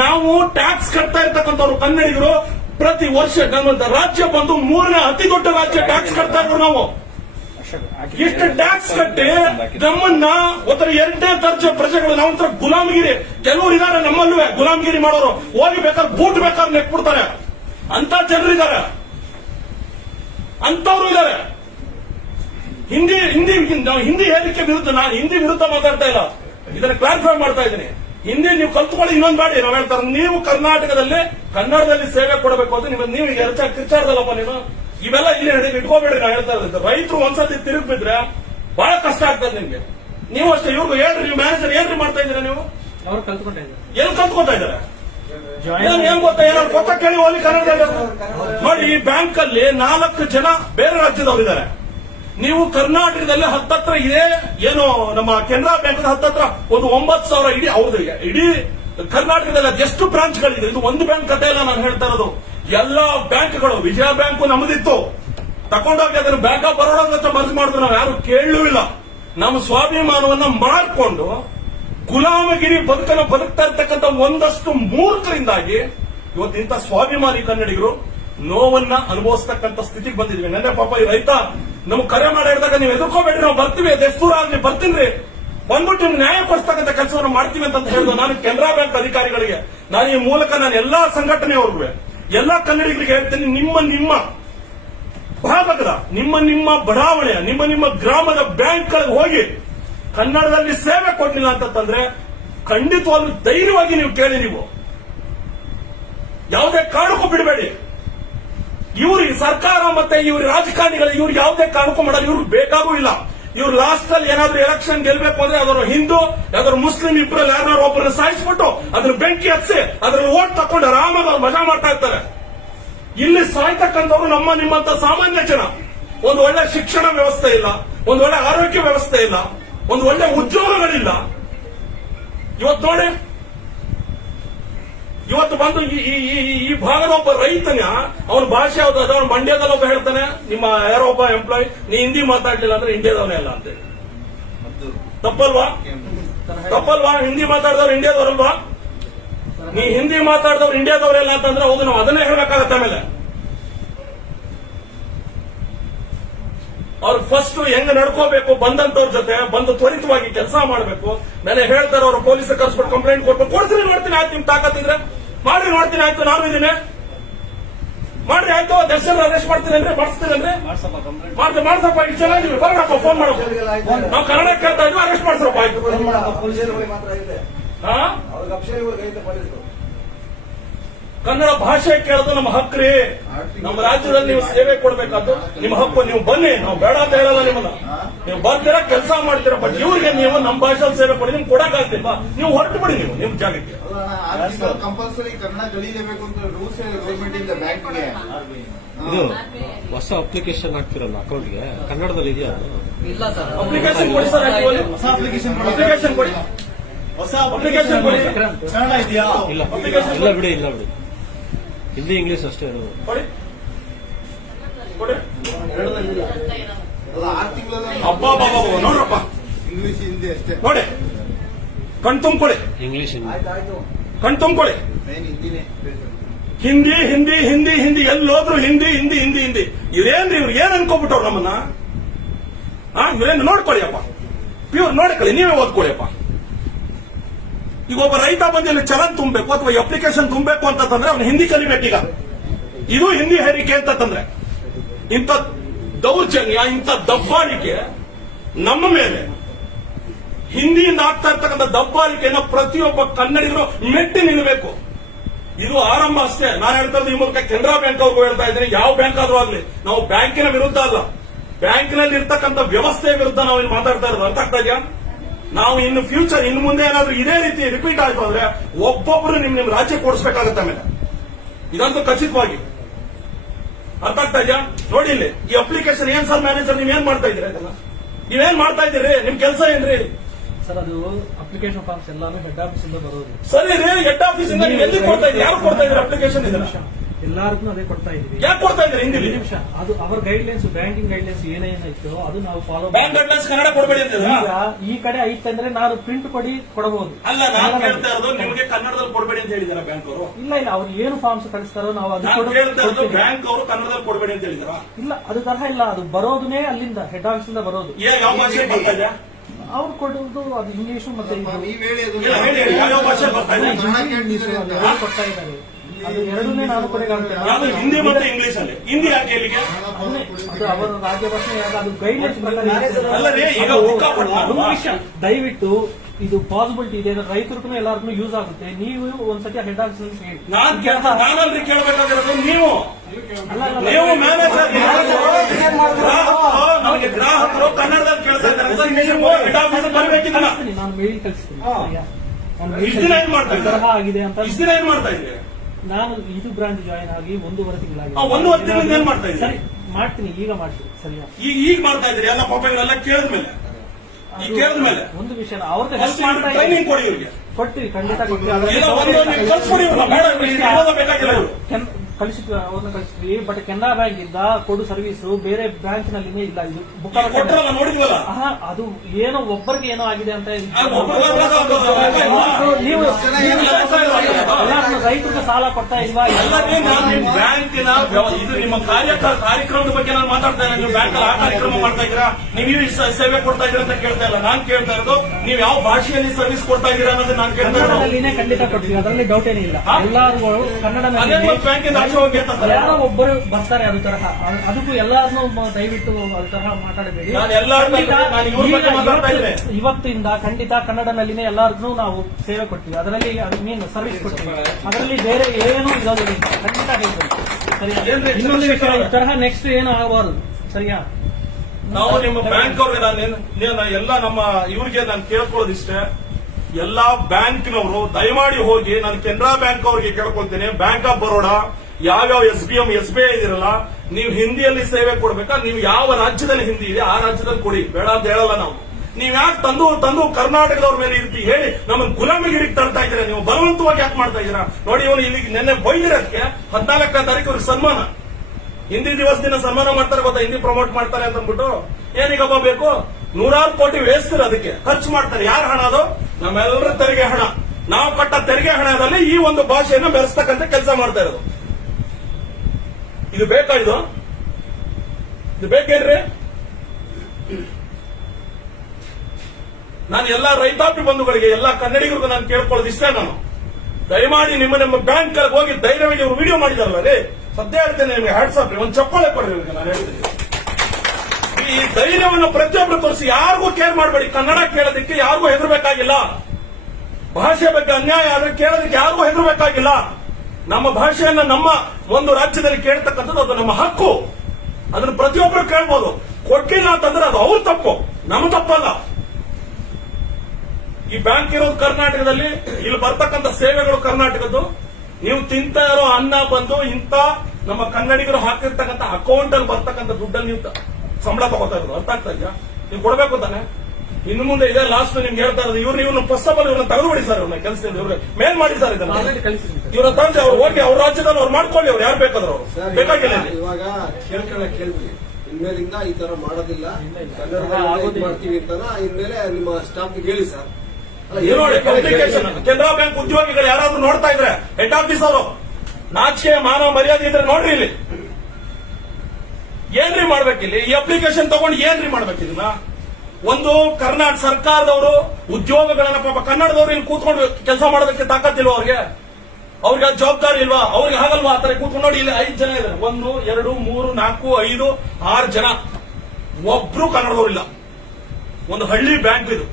ನಾವು ಟ್ಯಾಕ್ಸ್ ಕಟ್ತಾ ಇರ್ತಕ್ಕಂಥವ್ರು ಕನ್ನಡಿಗರು ಪ್ರತಿ ವರ್ಷ ನಮ್ಮ ರಾಜ್ಯ ಬಂದು 3ನೇ ಅತಿ ದೊಡ್ಡ ರಾಜ್ಯ ಟ್ಯಾಕ್ಸ್ ಕಟ್ತಾ ಇದ್ರು ನಾವು. ಇಷ್ಟು ಟ್ಯಾಕ್ಸ್ ಕಟ್ಟಿ ನಮ್ಮನ್ನ ಒಂಥರ 2ನೇ ದರ್ಜೆ ಪ್ರಜೆಗಳು, ನಾವು ಒಂಥರ ಗುಲಾಮಗಿರಿ. ಕೆಲವರು ಇದಾರೆ ನಮ್ಮಲ್ಲೂ ಗುಲಾಮಗಿರಿ ಮಾಡೋರು. ಹೋಗಿ ಬೇಕಾದ್ರೆ ಬೂಟ್ ಬೇಕಾದ್ರೆ ನೆಕ್ಬಿಡ್ತಾರೆ. ಅಂತ ಜನರು ಇದಾರೆ, ಅಂತವ್ರು ಇದಾರೆ. ಹಿಂದಿ ಹೇಳಿಕೆ ವಿರುದ್ಧ, ನಾನು ಹಿಂದಿ ವಿರುದ್ಧ ಮಾತಾಡ್ತಾ ಇಲ್ಲ, ಇದನ್ನ ಕ್ಲಾರಿಫೈ ಮಾಡ್ತಾ ಇದ್ದೀನಿ. ಹಿಂದಿ ನೀವು ಕಲ್ತ್ಕೊಳ್ಳಿ, ಇನ್ನೊಂದು ಮಾಡಿ. ನಾವು ಹೇಳ್ತಾರೆ, ನೀವು ಕರ್ನಾಟಕದಲ್ಲಿ ಕನ್ನಡದಲ್ಲಿ ಸೇವೆ ಕೊಡಬೇಕು ಅಂತ ನೀವು ಈಗ ಕಿರ್ಚಾರ್ದಲ್ಲಪ್ಪ ನೀವು. ಇವೆಲ್ಲ ಇಲ್ಲಿ ಇಟ್ಕೋಬೇಡ್ರಿ. ನಾವು ಹೇಳ್ತಾ ಇರೋದು ರೈತರು ಒಂದ್ಸತಿ ತಿರುಗಿ ಬಿದ್ರೆ ಬಹಳ ಕಷ್ಟ ಆಗ್ತದೆ ನಿಮ್ಗೆ. ನೀವು ಅಷ್ಟೇ ಇವ್ರಿಗೂ ಹೇಳ್ರಿ, ನೀವು ಮ್ಯಾನೇಜರ್ ಏನ್ರಿ ಮಾಡ್ತಾ ಇದ್ದೀರಾ ನೀವು? ಅವ್ರು ಕಲ್ತ್ಕೊಂಡ್ರೆ ಎಲ್ಲಿ ಕಲ್ತ್ಕೊತಾ ಇದ್ದಾರೆ? ಏನ್ ಗೊತ್ತಾ? ಏನಾದ್ರು ಗೊತ್ತಾ ಕೇಳಿ ಹೋಗಿ ಕನ್ನಡದಲ್ಲಿ ನೋಡಿ. ಈ ಬ್ಯಾಂಕ್ ಅಲ್ಲಿ 4 ಜನ ಬೇರೆ ರಾಜ್ಯದವರಿದ್ದಾರೆ. ನೀವು ಕರ್ನಾಟಕದಲ್ಲಿ ಹತ್ತತ್ರ ಇದೆ ಏನು, ನಮ್ಮ ಕೆನರಾ ಬ್ಯಾಂಕ್ ಹತ್ತತ್ರ ಒಂದು 9,000 ಇಡೀ ಅವ್ರದ್ದು. ಇಡೀ ಕರ್ನಾಟಕದಲ್ಲಿ ಅದೆಷ್ಟು ಬ್ರಾಂಚ್ಗಳಿದೆ? ಇದು ಒಂದು ಬ್ಯಾಂಕ್ ಕಥೆ ಇಲ್ಲ ನಾನು ಹೇಳ್ತಾ ಇರೋದು. ಎಲ್ಲಾ ಬ್ಯಾಂಕ್ಗಳು, ವಿಜಯ ಬ್ಯಾಂಕ್ ನಮ್ಮದಿತ್ತು, ತಕೊಂಡೋಗಿ ಅದನ್ನು ಬ್ಯಾಂಕ್ ಆಫ್ ಬರೋಡ ಅಂತ ಮರ್ಜ್ ಮಾಡಿದ್ರು. ನಾವು ಯಾರು ಕೇಳಲೂ ಇಲ್ಲ. ನಮ್ಮ ಸ್ವಾಭಿಮಾನವನ್ನ ಮಾಡಿಕೊಂಡು ಗುಲಾಮಗಿರಿ ಬದುಕನ್ನು ಬದುಕ್ತಾ ಇರ್ತಕ್ಕಂಥ ಒಂದಷ್ಟು ಮೂರ್ಖರಿಂದಾಗಿ ಇವತ್ತು ಇಂಥ ಸ್ವಾಭಿಮಾನಿ ಕನ್ನಡಿಗರು ನೋವನ್ನ ಅನುಭವಿಸ್ತಕ್ಕಂಥ ಸ್ಥಿತಿಗೆ ಬಂದಿದ್ವಿ. ನೆನ್ನೆ ಪಾಪ ಈ ರೈತ ನಮ್ಗೆ ಕರೆ ಮಾಡಿ ಹೇಳಿದಾಗ, ನೀವು ಎದುರ್ಕೋಬೇಡ್ರಿ, ನಾವು ಬರ್ತೀವಿ, ದೆಸ್ತೂರ ಆಗ್ಲಿ ಬರ್ತೀನಿ, ಬಂದ್ಬಿಟ್ಟು ನ್ಯಾಯ ಕೊಡಿಸ್ತಕ್ಕಂಥ ಕೆಲಸವನ್ನು ಮಾಡ್ತೀವಿ ಅಂತ ಹೇಳಿದ್ರು. ನಾನು ಕೆನರಾ ಬ್ಯಾಂಕ್ ಅಧಿಕಾರಿಗಳಿಗೆ, ನಾನು ಈ ಮೂಲಕ ನಾನು ಎಲ್ಲಾ ಸಂಘಟನೆಯವ್ರಿಗೂ, ಎಲ್ಲಾ ಕನ್ನಡಿಗರಿಗೆ ಹೇಳ್ತೀನಿ, ನಿಮ್ಮ ಭಾಗದ, ನಿಮ್ಮ ಬಡಾವಣೆಯ, ನಿಮ್ಮ ಗ್ರಾಮದ ಬ್ಯಾಂಕ್ಗಳಿಗೆ ಹೋಗಿ ಕನ್ನಡದಲ್ಲಿ ಸೇವೆ ಕೊಡ್ಲಿಲ್ಲ ಅಂತಂದ್ರೆ ಖಂಡಿತವಾಗ್ಲೂ ಧೈರ್ಯವಾಗಿ ನೀವು ಕೇಳಿ. ನೀವು ಯಾವುದೇ ಕಾರಣಕ್ಕೂ ಬಿಡಬೇಡಿ. ಇವ್ರು ಸರ್ಕಾರ ಮತ್ತೆ ಇವ್ರ ರಾಜಕಾರಣಿಗಳು ಇವ್ರು ಯಾವುದೇ ಕಾರಣಕ್ಕೂ ಮಾಡಲ್ಲ. ಇವ್ರಿಗೆ ಬೇಕಾಗೂ ಇಲ್ಲ. ಇವ್ರು ಲಾಸ್ಟ್ ಅಲ್ಲಿ ಏನಾದ್ರೂ ಎಲೆಕ್ಷನ್ ಗೆಲ್ಬೇಕು ಅಂದ್ರೆ ಯಾವ್ದಾದ್ರು ಹಿಂದೂ ಯಾವ್ದಾದ್ರು ಮುಸ್ಲಿಂ ಇಬ್ಬರಲ್ಲಿ ಯಾರು ಒಬ್ಬರನ್ನ ಸಾಯಿಸ್ಬಿಟ್ಟು ಅದ್ರ ಬೆಂಕಿ ಹಚ್ಚಿ ಅದ್ರಲ್ಲಿ ಓಟ್ ತಕೊಂಡು ಆರಾಮಾಗಿ ಅವ್ರು ಮಜಾ ಮಾಡ್ತಾ ಇರ್ತಾರೆ. ಇಲ್ಲಿ ಸಾಯ್ತಕ್ಕಂಥವ್ರು ನಿಮ್ಮಂತ ಸಾಮಾನ್ಯ ಜನ. ಒಂದು ಒಳ್ಳೆ ಶಿಕ್ಷಣ ವ್ಯವಸ್ಥೆ ಇಲ್ಲ, ಒಂದು ಒಳ್ಳೆ ಆರೋಗ್ಯ ವ್ಯವಸ್ಥೆ ಇಲ್ಲ, ಒಂದು ಒಳ್ಳೆ ಉದ್ಯೋಗಗಳಿಲ್ಲ. ಇವತ್ತು ನೋಡಿ, ಇವತ್ತು ಬಂದು ಈ ಭಾಗದ ಒಬ್ಬ ರೈತನ ಅವನ ಭಾಷೆ ಯಾವ್ದು? ಅವನು ಮಂಡ್ಯದಲ್ಲಿ ಒಬ್ಬ ಹೇಳ್ತಾನೆ, ನಿಮ್ಮ ಯಾರೋ ಒಬ್ಬ ಎಂಪ್ಲಾಯ್, ನೀ ಹಿಂದಿ ಮಾತಾಡ್ಲಿಲ್ಲ ಅಂದ್ರೆ ಇಂಡಿಯಾದವನೇ ಅಲ್ಲ ಅಂತ. ತಪ್ಪಲ್ವಾ? ಹಿಂದಿ ಮಾತಾಡಿದವ್ರು ಇಂಡಿಯಾದವರಲ್ವಾ? ನೀ ಹಿಂದಿ ಮಾತಾಡಿದವ್ರು ಇಂಡಿಯಾದವರೆಲ್ಲ ಅಂತಂದ್ರೆ ಹೌದು, ನಾವು ಅದನ್ನೇ ಹೇಳ್ಬೇಕಾಗತ್ತೆ. ಆಮೇಲೆ ಅವ್ರು ಫಸ್ಟ್ ಹೆಂಗ್ ನಡ್ಕೋಬೇಕು, ಬಂದಂತವ್ರ ಜೊತೆ ಬಂದು ತ್ವರಿತವಾಗಿ ಕೆಲಸ ಮಾಡಬೇಕು. ಮೇಲೆ ಹೇಳ್ತಾರೆ ಅವರು ಪೊಲೀಸ್ ಕರ್ಸ್ಬಿಟ್ಟು ಕಂಪ್ಲೇಂಟ್ ಕೊಡ್ಬೇಕು. ಕೊಡ್ತೀನಿ, ನೋಡ್ತೀನಿ, ಆಯ್ತು, ನಿಮ್ ತಾಕತ್ತಿದ್ರೆ ಮಾಡಿ, ನೋಡ್ತೀನಿ, ಆಯ್ತು, ನಾನು ಇದೀನಿ, ಮಾಡ್ರಿ ಆಯ್ತು, ದರ್ಶನ್ ಅರೆಸ್ಟ್ ಮಾಡ್ತೀರೇನ್ರಿ, ಮಾಡಿಸ್ತೀರೇನ್ರಿ? ಮಾಡ್ಸಪ್ಪ, ಇಷ್ಟು ಜನ ನೀವು ಬರೋಣಪ್ಪ, ಫೋನ್ ಮಾಡೋದು. ನಾವು ಕನ್ನಡ ಕೇಳ್ತಾ ಇದ್ವಿ, ಅರೆಸ್ಟ್ ಮಾಡ್ಸಪ್ಪ ಆಯ್ತು. ಪೊಲೀಸರುಗಳಿಗೆ ಮಾತ್ರ ಇದೆ, ಹಾ, ಅವ್ರಿಗೆ ಅಕ್ಷರಗಳಿಗೆ ಐತೆ ಪೊಲೀಸರು. ಕನ್ನಡ ಭಾಷೆ ಕೇಳೋದು ನಮ್ಮ ಹಕ್ಕ್ರಿ. ನಮ್ಮ ರಾಜ್ಯದಲ್ಲಿ ನೀವು ಸೇವೆ ಕೊಡ್ಬೇಕಾದ್ದು ನಿಮ್ಮ ಹಕ್ಕು. ನೀವು ಬನ್ನಿ, ನಾವು ಬೇಡ ಅಂತ ಹೇಳಲ್ಲ ನಿಮ್ಮನ್ನ. ನೀವು ಬರ್ತೀರಾ, ಕೆಲಸ ಮಾಡ್ತೀರಾ, ಬಟ್ ಇವ್ರಿಗೆ ನೀವು ನಮ್ಮ ಭಾಷೆಯಲ್ಲಿ ಸೇವೆ ಕೊಡಿ, ನಿಮ್ಗೆ ಕೊಡಕ್ಕಾಗ್ತಿಲ್ವಾ? ನೀವು ಹೊರಟು ಬಿಡಿ, ನೀವು ನಿಮ್ ಜಾಗಕ್ಕೆ. ಕಂಪಲ್ಸರಿ ಕನ್ನಡ ಕಲೀಲೇಬೇಕು ಅಂತ ರೂಲ್ಸ್ ಗೌರ್ಮೆಂಟ್ ಇಂದ ಬ್ಯಾಂಕ್ಗೆ. ಇದು ಹೊಸ ಅಪ್ಲಿಕೇಶನ್ ಹಾಕ್ತಿರಲ್ಲ ಅಕೌಂಟ್ಗೆ, ಕನ್ನಡದಲ್ಲಿ ಇದೆಯಾ ಅದು? ಇಲ್ಲ ಸರ್. ಅಪ್ಲಿಕೇಶನ್ ಕೊಡಿ ಸರ್, ಹೊಸ ಅಪ್ಲಿಕೇಶನ್ ಅಪ್ಲಿಕೇಶನ್ ಕೊಡಿ, ಹೊಸ ಅಪ್ಲಿಕೇಶನ್ ಕೊಡಿ. ಕನ್ನಡ ಇದೆಯಾ? ಇಲ್ಲ Application ಇಲ್ಲ ಬಿಡಿ, ಇಲ್ಲ ಬಿಡಿ, ಹಿಂದಿ ಇಂಗ್ಲಿಷ್ ಅಷ್ಟೇ ಇರೋದು. ಕೊಡಿ ಕೊಡಿ. ಅದು 6 ತಿಂಗಳಲ್ಲಿ ಅಬ್ಬಾ ನೋಡ್ರಪ್ಪ, ಇಂಗ್ಲಿಷ್ ಹಿಂದಿ ಅಷ್ಟೇ. ನೋಡಿ, ಕಣ್ ತುಂಬಿಕೊಡಿ, ಇಂಗ್ಲಿಷ್ ಹಿಂದಿ. ಆಯ್ತು ಕಣ್ ತುಂಬಿಕೊಡಿ. ಮೇನ್ ಹಿಂದಿನೇ. ಹಿಂದಿ ಹಿಂದಿ ಹಿಂದಿ ಹಿಂದಿ ಎಲ್ಲೋದ್ರು ಹಿಂದಿ ಹಿಂದಿ ಹಿಂದಿ ಹಿಂದಿ. ಇದೇನ್ರಿ ಇವ್ರು ಏನ್ ಅನ್ಕೋಬಿಟ್ಟವ್ರು ನಮ್ಮನ್ನ? ಇವ್ರೇನು ನೋಡ್ಕೊಳ್ಳಿ ಅಪ್ಪ, ಪ್ಯೂರ್ ನೋಡ್ಕೊಳ್ಳಿ, ನೀವೇ ಓದ್ಕೊಳ್ಳಿ ಅಪ್ಪ. ಈಗ ಒಬ್ಬ ರೈತ ಬಂದು ಇಲ್ಲಿ ಚಲನ್ ತುಂಬಬೇಕು ಅಥವಾ ಅಪ್ಲಿಕೇಶನ್ ತುಂಬಬೇಕು ಅಂತಂದ್ರೆ ಅವ್ನು ಹಿಂದಿ ಕಲಿಬೇಕೀಗ. ಇದು ಹಿಂದಿ ಹೇರಿಕೆ ಅಂತಂದ್ರೆ ಇಂಥ ದೌರ್ಜನ್ಯ, ಇಂಥ ದಬ್ಬಾಳಿಕೆ ನಮ್ಮ ಮೇಲೆ, ಹಿಂದಿಯಿಂದ ಆಗ್ತಾ ಇರ್ತಕ್ಕಂಥ ದಬ್ಬಾಳಿಕೆಯನ್ನು ಪ್ರತಿಯೊಬ್ಬ ಕನ್ನಡಿಗರು ಮೆಟ್ಟಿ ನಿಲ್ಲಬೇಕು. ಇದು ಆರಂಭ ಅಷ್ಟೇ. ನಾನು ಹೇಳ್ತಾ ಇರೋದು ಈ ಮೂಲಕ ಕೆನರಾ ಬ್ಯಾಂಕ್ ಅವ್ರಿಗೂ ಹೇಳ್ತಾ ಇದ್ದೀನಿ, ಯಾವ ಬ್ಯಾಂಕ್ ಆದ್ರೂ ಆಗ್ಲಿ, ನಾವು ಬ್ಯಾಂಕಿನ ವಿರುದ್ಧ ಅಲ್ಲ, ಬ್ಯಾಂಕಿನಲ್ಲಿ ಇರ್ತಕ್ಕಂಥ ವ್ಯವಸ್ಥೆಯ ವಿರುದ್ಧ ನಾವು ಇಲ್ಲಿ ಮಾತಾಡ್ತಾ ಇರೋದು. ಅರ್ಥ ಆಗ್ತಾ ಇದೆಯಾ? ನಾವು ಇನ್ನು ಫ್ಯೂಚರ್, ಇನ್ನು ಮುಂದೆ ಏನಾದ್ರೂ ಇದೇ ರೀತಿ ರಿಪೀಟ್ ಆಯ್ತು ಅಂದ್ರೆ ಒಬ್ಬೊಬ್ರು ನಿಮ್ ರಾಜ್ಯಕ್ಕೆ ಕೊಡಿಸ್ಬೇಕಾಗತ್ತೆ ಆಮೇಲೆ, ಇದಂತೂ ಖಚಿತವಾಗಿ. ಅರ್ಥ ಆಗ್ತಾ ಇದೆಯಾ? ನೋಡಿ ಇಲ್ಲಿ ಈ ಅಪ್ಲಿಕೇಶನ್ ಏನ್ ಸರ್ ಮ್ಯಾನೇಜರ್, ನೀವೇನ್ ಮಾಡ್ತಾ ಇದ್ದೀರಿ? ಅದನ್ನ ನೀವೇನ್ ಮಾಡ್ತಾ ಇದ್ದೀರಿ? ನಿಮ್ ಕೆಲಸ ಏನ್ರಿ ಸರ್? ಅದು ಅಪ್ಲಿಕೇಶನ್ ಫಾರ್ಮ್ಸ್ ಎಲ್ಲಾನು ಹೆಡ್ ಆಫೀಸ್ ಇಂದ ಬರೋದು. ಸರಿ ರೀ, ಹೆಡ್ ಆಫೀಸ್ ಇಂದ ನೀವು ಎಲ್ಲಿ ಕೊಡ್ತಾ ಇದ್ದೀರಿ? ಯಾರು ಕೊಡ್ತಾ ಇದ್ದೀರಿ ಅಪ್ಲಿಕೇಶನ್? ಎಲ್ಲಾರ್ಗು ಅದೇ ಕೊಡ್ತಾ ಇದೀವಿ. ಯಾಕೆ ಕೊಡ್ತಾ ಇದ್ದೀರಿ ಹಿಂದಿ? ನಿಮಿಷ, ಅದು ಅವರ ಗೈಡ್ಲೈನ್ಸ್, ಬ್ಯಾಂಕಿಂಗ್ ಗೈಡ್ಲೈನ್ಸ್ ಏನೇನಾಯ್ತು ಅದು ನಾವು ಫಾಲೋ. ಬ್ಯಾಂಕ್ ಗೈಡ್ಲೈನ್ಸ್ ಕನ್ನಡ ಕೊಡಬೇಡಿ ಅಂತ ಈ ಕಡೆ ಐತಂದ್ರೆ ನಾನು ಪ್ರಿಂಟ್ ಕೊಡಿ ಕೊಡಬಹುದು. ಅಲ್ಲ, ನಾನು ಕೇಳ್ತಾ ಇರೋದು ನಿಮಗೆ ಕನ್ನಡದಲ್ಲಿ ಕೊಡಬೇಡಿ ಅಂತ ಹೇಳಿದಾರ ಬ್ಯಾಂಕ್ ಅವರು? ಇಲ್ಲ ಇಲ್ಲ, ಅವ್ರು ಏನು ಫಾರ್ಮ್ಸ್ ಕಳಿಸ್ತಾರೋ ನಾವು ಅದು ನಾನು ಕೇಳ್ತಾ ಇರೋದು ಬ್ಯಾಂಕ್ ಅವರು ಕನ್ನಡದಲ್ಲಿ ಕೊಡಬೇಡಿ ಅಂತ ಹೇಳಿದಾರ? ಇಲ್ಲ, ಅದು ತರಹ ಇಲ್ಲ, ಅದು ಬರೋದನ್ನೇ ಅಲ್ಲಿಂದ ಹೆಡ್ ಆಫೀಸ್ ಇಂದ ಬರೋದು. ಯಾವ ಭಾಷೆ ಬರ್ತಾ ಇದೆ? ಅವ್ರು ಕೊಡೋದು ಅದು ಇಂಗ್ಲಿಷು ಮತ್ತೆ ನೀವ್ ಹೇಳಿ ಅದು. ಇಲ್ಲ, ಹೇಳಿ ಹೇಳಿ, ಯಾವ ಭಾಷೆ ಬರ್ತಾ ಇದೆ? ಕನ್ನಡ ಕೇಳ್ತಿದ್ದಾರೆ ಅಂತ. ಎರಡು ಕೊಡ್ತಾ ಇದ್ದಾರೆ. ಅದು ಎರಡನ್ನೇ ನಾನು ಯಾವುದು ಹಿಂದಿ ಮತ್ತೆ ಇಂಗ್ಲಿಷ್ ಅಲ್ಲಿ? ಹಿಂದಿ ಯಾಕೆ ಇಲ್ಲಿಗೆ? ಅದು ಅವರ ರಾಜ್ಯ ಭಾಷೆ, ಅದು ಗೈಡ್ಲೈನ್ಸ್ ಪ್ರಕಾರ. ಅಲ್ಲ ರೀ, ಈಗ ಒಂದು ವಿಷಯ ದಯವಿಟ್ಟು, ಇದು ಪಾಸಿಬಿಲಿಟಿ ಇದೆ, ರೈತರಿಗೂ ಎಲ್ಲರಿಗೂ ಯೂಸ್ ಆಗುತ್ತೆ. ನೀವು ಒಂದ್ಸತಿ ಹೆಡ್ ಆಫೀಸ್ ಹೇಳಿ. ನಾನಲ್ರಿ ಕೇಳಬೇಕಾಗಿರೋದು, ನೀವು ಅಲ್ಲ, ಅಲ್ಲ, ನೀವು ಮ್ಯಾನೇಜರ್, ನಮಗೆ ಗ್ರಾಹಕರು ಕನ್ನಡದಲ್ಲಿ ಕೇಳ್ತಾ ಇದ್ದಾರೆ, ನೀವು ಹೆಡ್ ಆಫೀಸ್ ಬರಬೇಕಿಲ್ಲ. ನಾನು ಮೇಲ್ ಕಳಿಸ್ತೀನಿ. ಸರಿಯಾ? ನಾನು mail ಇಷ್ಟು ದಿನ ಏನ್ ಮಾಡ್ತಾ ಈ ತರಹ ಆಗಿದೆ ಅಂತ. ಇಷ್ಟು ದಿನ ಏನ್ ಮಾಡ್ತಾ ಇದ್ದೀರಿ? ನಾನು ಇದು ಬ್ರಾಂಚ್ ಜಾಯಿನ್ ಆಗಿ 1.5 ತಿಂಗಳಾಗಿದೆ. 1.5 ತಿಂಗಳಿಂದ ಏನ್ ಮಾಡ್ತಾ ಇದ್ದೀರಿ? ಸರಿ, ಮಾಡ್ತೀನಿ, ಈಗ ಮಾಡ್ತೀನಿ. ಸರಿಯಾ? ಈಗ ಮಾಡ್ತಾ ಇದ್ದೀರಿ ಎಲ್ಲ ಪಾಪಗಳೆಲ್ಲ ಕೇಳಿದ್ಮೇಲೆ? ಈಗ ಕೇಳಿದ್ಮೇಲೆ ಒಂದು ವಿಷಯ ಅವ್ರದ್ದು ಫಸ್ಟ್ ಟ್ರೈನಿಂಗ್ ಕೊಡಿ ಇವ್ರಿಗೆ. ಕೊಡ್ತೀವಿ, ಖಂಡಿತ ಕೊಡ್ತೀವಿ. ಇಲ್ಲ, ನೀವು ಕಳ್ಸ್ಕೊಡಿ ಇವ್ರನ್ನ, ಬೇಡ ಇವ್ರಿಗೆ ಇರೋದು ಬೇಕಾಗಿಲ್ಲ ಇವ್ರು. ಕಳಿಸಿದ್ವಿ, ಅವ್ರನ್ನ ಕಳಿಸಿದ್ವಿ. ಬಟ್ ಕೆನರಾ ಬ್ಯಾಂಕ್ ಇಂದ ಕೊಡು ಸರ್ವಿಸ್ ಬೇರೆ ಬ್ಯಾಂಕ್ ನಲ್ಲಿನೇ ಇಲ್ಲ. ಇದು ಬುಕ್ ಕೊಟ್ರಲ್ಲ, ನೋಡಿದ್ವಲ್ಲ. ಅದು ಏನೋ ಒಬ್ಬರಿಗೆ ಏನೋ ಆಗಿದೆ ಅಂತ. ನೀವು ರೈತರಿಗೆ ಸಾಲ ಕೊಡ್ತಾ ಇಲ್ವಾ? ಅಲ್ಲದೆ ನಾನು ನಿಮ್ಮ ಬ್ಯಾಂಕಿನ ಇದು ನಿಮ್ಮ ಕಾರ್ಯಕ್ರಮದ ಬಗ್ಗೆ ನಾನು ಮಾತಾಡ್ತಾ ಇಲ್ಲ. ನೀವು ಬ್ಯಾಂಕ್ ಆ ಕಾರ್ಯಕ್ರಮ ಮಾಡ್ತಾ ಇದ್ದೀರಾ, ನೀವು ಸೇವೆ ಕೊಡ್ತಾ ಇದ್ದೀರಾ ಅಂತ ಕೇಳ್ತಾ ಇಲ್ಲ. ನಾನು ಕೇಳ್ತಾ ಇರೋದು, ನೀವು ಯಾವ ಭಾಷೆಯಲ್ಲಿ ಸರ್ವಿಸ್ ಕೊಡ್ತಾ ಇದ್ದೀರಾ ಅನ್ನೋದು ನಾನು ಕೇಳ್ತಾ ಇರೋದು. ಕನ್ನಡದಲ್ಲಿನೇ ಖಂಡಿತ ಕೊಡ್ತೀವಿ, ಅದರಲ್ಲಿ ಡೌಟ್ ಏನಿಲ್ಲ. ಎಲ್ಲರೂ ಕನ್ನಡದಲ್ಲಿ ಬ್ಯಾಂಕಿಂದ ಆಚೆ ಹೋಗಿ ಅಂತಂದ್ರೆ ಯಾರೋ ಒಬ್ಬರು ಬರ್ತಾರೆ ಅದು ತರಹ. ಅದಕ್ಕೂ ಎಲ್ಲಾರನ್ನೂ ದಯವಿಟ್ಟು ಅದು ತರಹ ಮಾತಾಡಬೇಡಿ. ನಾನು ಎಲ್ಲಾರ್ನೂ ನಾನು ಇವ್ರ ಬಗ್ಗೆ ಮಾತಾಡ್ತಾ ಇದ್ದೇನೆ. ಇವತ್ತಿಂದ ಖಂಡಿತ ಕನ್ನಡನಲ್ಲಿನೇ ಎಲ್ಲಾರ್ಗೂ ನಾವು ಸೇವೆ ಕೊಡ್ತೀವಿ, ಅದರಲ್ಲಿ ಮೀನ್ ಸರ್ವಿಸ್ ಕೊಡ್ತೀವಿ, ಅದರಲ್ಲಿ ಬೇರೆ ಏನೂ ಇರೋದಿಲ್ಲ. ಖಂಡಿತ ಹೇಳ್ತೀವಿ. ಸರಿಯಾ? ಇನ್ನೊಂದು ವಿಷಯ, ಈ ತರಹ ನೆಕ್ಸ್ಟ್ ಏನು ಆಗಬಾರದು. ಸರಿಯಾ? ನಾವು ನಿಮ್ಮ ಬ್ಯಾಂಕ್ ಅವ್ರಿಗೆ ನಾನು ಎಲ್ಲ ನಮ್ಮ ಇವ್ರಿಗೆ ನಾನು ಕೇಳ್ಕೊಳ್ಳೋದಿಷ್ಟೇ, ಎಲ್ಲಾ ಬ್ಯಾಂಕ್ನವರು ದಯಮಾಡಿ ಹೋಗಿ, ನಾನು ಕೆನರಾ ಬ್ಯಾಂಕ್ ಅವರಿಗೆ ಕೇಳ್ಕೊಳ್ತೇನೆ, ಬ್ಯಾಂಕ್ ಆಫ್ ಬರೋಡಾ, ಯಾವ್ಯಾವ SBI ಇದಿರಲ್ಲ, ನೀವು ಹಿಂದಿಯಲ್ಲಿ ಸೇವೆ ಕೊಡ್ಬೇಕಾ? ನೀವು ಯಾವ ರಾಜ್ಯದಲ್ಲಿ ಹಿಂದಿ ಇದೆ ಆ ರಾಜ್ಯದಲ್ಲಿ ಕೊಡಿ, ಬೇಡ ಅಂತ ಹೇಳಲ್ಲ ನಾವು. ನೀವ್ ಯಾಕೆ ತಂದು ಕರ್ನಾಟಕದವ್ರ ಮೇಲೆ ಇರ್ತಿ ಹೇಳಿ ನಮ್ಮನ್ನು ಗುಲಾಮಿಗಿರಿಗೆ ತರ್ತಾ ಇದ್ದೀರಾ? ನೀವು ಬಲವಂತವಾಗಿ ಯಾಕೆ ಮಾಡ್ತಾ ಇದ್ದೀರಾ? ನೋಡಿ, ಇವನು ಇಲ್ಲಿ ನಿನ್ನೆ ಬೈದಿರೋದಕ್ಕೆ 14ನೇ ತಾರೀಕು ಅವ್ರಿಗೆ ಸನ್ಮಾನ, ಹಿಂದಿ ದಿನ ಸನ್ಮಾನ ಮಾಡ್ತಾರೆ ಗೊತ್ತಾ? ಹಿಂದಿ ಪ್ರಮೋಟ್ ಮಾಡ್ತಾರೆ ಅಂತ ಅಂದ್ಬಿಟ್ಟು ಏನೀಗಪ್ಪ ಬೇಕು? 100 ಕೋಟಿ ವೇಸ್ಟ್ ಅದಕ್ಕೆ ಖರ್ಚು ಮಾಡ್ತಾರೆ. ಯಾರ ಹಣ ಅದು? ನಮ್ಮೆಲ್ಲರ ತೆರಿಗೆ ಹಣ. ನಾವು ಕಟ್ಟ ತೆರಿಗೆ ಹಣದಲ್ಲಿ ಈ ಒಂದು ಭಾಷೆಯನ್ನು ಬೆರೆಸ್ತಕ್ಕಂಥ ಕೆಲಸ ಮಾಡ್ತಾ ಇರೋದು. ಇದು ಬೇಕಾ? ಇದು ಬೇಕೇನ್ರಿ? ನಾನು ಎಲ್ಲಾ ರೈತಾಪಿ ಬಂಧುಗಳಿಗೆ, ಎಲ್ಲಾ ಕನ್ನಡಿಗರಿಗೂ ನಾನು ಕೇಳ್ಕೊಳ್ಳೋದು ಇಷ್ಟೇ, ನಾನು ದಯಮಾಡಿ ನಿಮ್ಮ ಬ್ಯಾಂಕ್ ಹೋಗಿ ಧೈರ್ಯವಾಗಿ ಅವರು ವಿಡಿಯೋ ಮಾಡಿದಾರಲ್ಲ ರೀ, ಸದ್ಯ ಹೇಳ್ತೇನೆ ನಿಮಗೆ ಹ್ಯಾಟ್ಸ್ ಆಫ್ ಒಂದು ಚಪ್ಪಾಳೆ ಕೊಡ್ರಿ ನಿಮಗೆ ನಾನು ಹೇಳ್ತೀನಿ. ಈ ಧೈರ್ಯವನ್ನು ಪ್ರತಿಯೊಬ್ಬರು ತೋರಿಸಿ, ಯಾರಿಗೂ ಕೇರ್ ಮಾಡಬೇಡಿ. ಕನ್ನಡ ಕೇಳೋದಕ್ಕೆ ಯಾರಿಗೂ ಹೆದರ್ಬೇಕಾಗಿಲ್ಲ. ಭಾಷೆ ಬಗ್ಗೆ ಅನ್ಯಾಯ ಆದ್ರೆ ಕೇಳೋದಕ್ಕೆ ಯಾರಿಗೂ ಹೆದರ್ಬೇಕಾಗಿಲ್ಲ. ನಮ್ಮ ಭಾಷೆಯನ್ನ ನಮ್ಮ ಒಂದು ರಾಜ್ಯದಲ್ಲಿ ಕೇಳ್ತಕ್ಕಂಥದ್ದು ಅದು ನಮ್ಮ ಹಕ್ಕು. ಅದನ್ನು ಪ್ರತಿಯೊಬ್ಬರು ಕೇಳ್ಬೋದು. ಕೊಟ್ಟಿಲ್ಲ ಅಂತಂದ್ರೆ ಅದು ಅವ್ರ ತಪ್ಪು, ನಮ್ಮ ತಪ್ಪಲ್ಲ. ಈ ಬ್ಯಾಂಕ್ ಇರೋದು ಕರ್ನಾಟಕದಲ್ಲಿ, ಇಲ್ಲಿ ಬರ್ತಕ್ಕಂಥ ಸೇವೆಗಳು ಕರ್ನಾಟಕದ್ದು. ನೀವು ತಿಂತ ಇರೋ ಅನ್ನ ಬಂದು ಇಂಥ ನಮ್ಮ ಕನ್ನಡಿಗರು ಹಾಕಿರ್ತಕ್ಕಂಥ ಅಕೌಂಟ್ ಅಲ್ಲಿ ಬರ್ತಕ್ಕಂಥ ದುಡ್ಡಲ್ಲಿ ನೀವು ಸಂಬಳ ತಗೋತಾ ಇರೋದು. ಅರ್ಥ ಆಗ್ತಾ ಇದೆಯಾ? ನೀವು ಕೊಡಬೇಕು ತಾನೆ. ಇನ್ನು ಮುಂದೆ ಇದೇ ಲಾಸ್ಟ್ ನಿಮ್ಗೆ ಹೇಳ್ತಾ ಇರೋದು. ಇವ್ರನ್ನ ಫಸ್ಟ್ ಆಫ್ ಆಲ್ ಇವ್ರನ್ನ ತೆಗೆದುಬಿಡಿ ಸರ್. ಇವ್ರನ್ನ ಕೆಲಸದಿಂದ ಇವ್ರಿಗೆ ಮೇಲ್ ಮಾಡಿ ಸರ್. ಇದನ್ನ ಇವ್ರ ತಂದೆ ಅವ್ರು ಹೋಗಿ ಅವ್ರ ರಾಜ್ಯದಲ್ಲಿ ಅವ್ರು ಮಾಡ್ಕೊಳ್ಳಿ. ಅವ್ರು ಯಾರು ಬೇಕಾದ್ರು ಅವ್ರು ಬೇಕಾಗಿಲ್ಲ. ಇವಾಗ ಕೇಳ್ಬಿಡಿ, ಇನ್ಮೇಲಿಂದ ಈ ತರ ಮಾಡೋದಿಲ್ಲ, ಕನ್ನಡ ಮಾಡ್ತೀವಿ ಅಂತ ಇನ್ಮೇಲೆ ನಿಮ್ಮ ಸ್ಟಾಫ್ ಹೇಳಿ ಸರ್. ನೋಡಿ, ಕಮ್ಯುನಿಕೇಶನ್ ಕೆನರಾ ಬ್ಯಾಂಕ್ ಉದ್ಯೋಗಿಗಳು ಯಾರಾದ್ರೂ ನೋಡ್ತಾ ಇದ್ರೆ ಹೆಡ್ ಆಫೀಸ್ ಅವರು ನಾಚಿಕೆ ಮಾನವ ಮರ್ಯಾದೆ ಇದ್ರೆ ನೋಡ್ರಿ. ಇಲ್ಲಿ ಏನ್ರಿ ಮಾಡ್ಬೇಕಿಲ್ಲಿ? ಈ ಅಪ್ಲಿಕೇಶನ್ ತಗೊಂಡು ಏನ್ರಿ ಮಾಡ್ಬೇಕಿದನ್ನ? ಒಂದು ಕರ್ನಾಟಕ ಸರ್ಕಾರದವರು ಉದ್ಯೋಗಗಳನ್ನ ಪಾಪ ಕನ್ನಡದವರು ಇಲ್ಲಿ ಕೂತ್ಕೊಂಡು ಕೆಲಸ ಮಾಡೋದಕ್ಕೆ ತಾಕತ್ತಿಲ್ವಾ ಅವ್ರಿಗೆ? ಅವ್ರಿಗೆ ಆ ಜವಾಬ್ದಾರಿ ಇಲ್ವಾ? ಅವ್ರಿಗೆ ಹಾಗಲ್ವಾ? ಆತರ ಕೂತ್ಕೊಂಡು ನೋಡಿ, ಇಲ್ಲಿ 5 ಜನ ಇದ್ದಾರೆ. 1 2 3 4 5 6 ಜನ, ಒಬ್ರು ಕನ್ನಡದವ್ರಿಲ್ಲ. ಒಂದು ಹಳ್ಳಿ ಬ್ಯಾಂಕ್ ಇದು.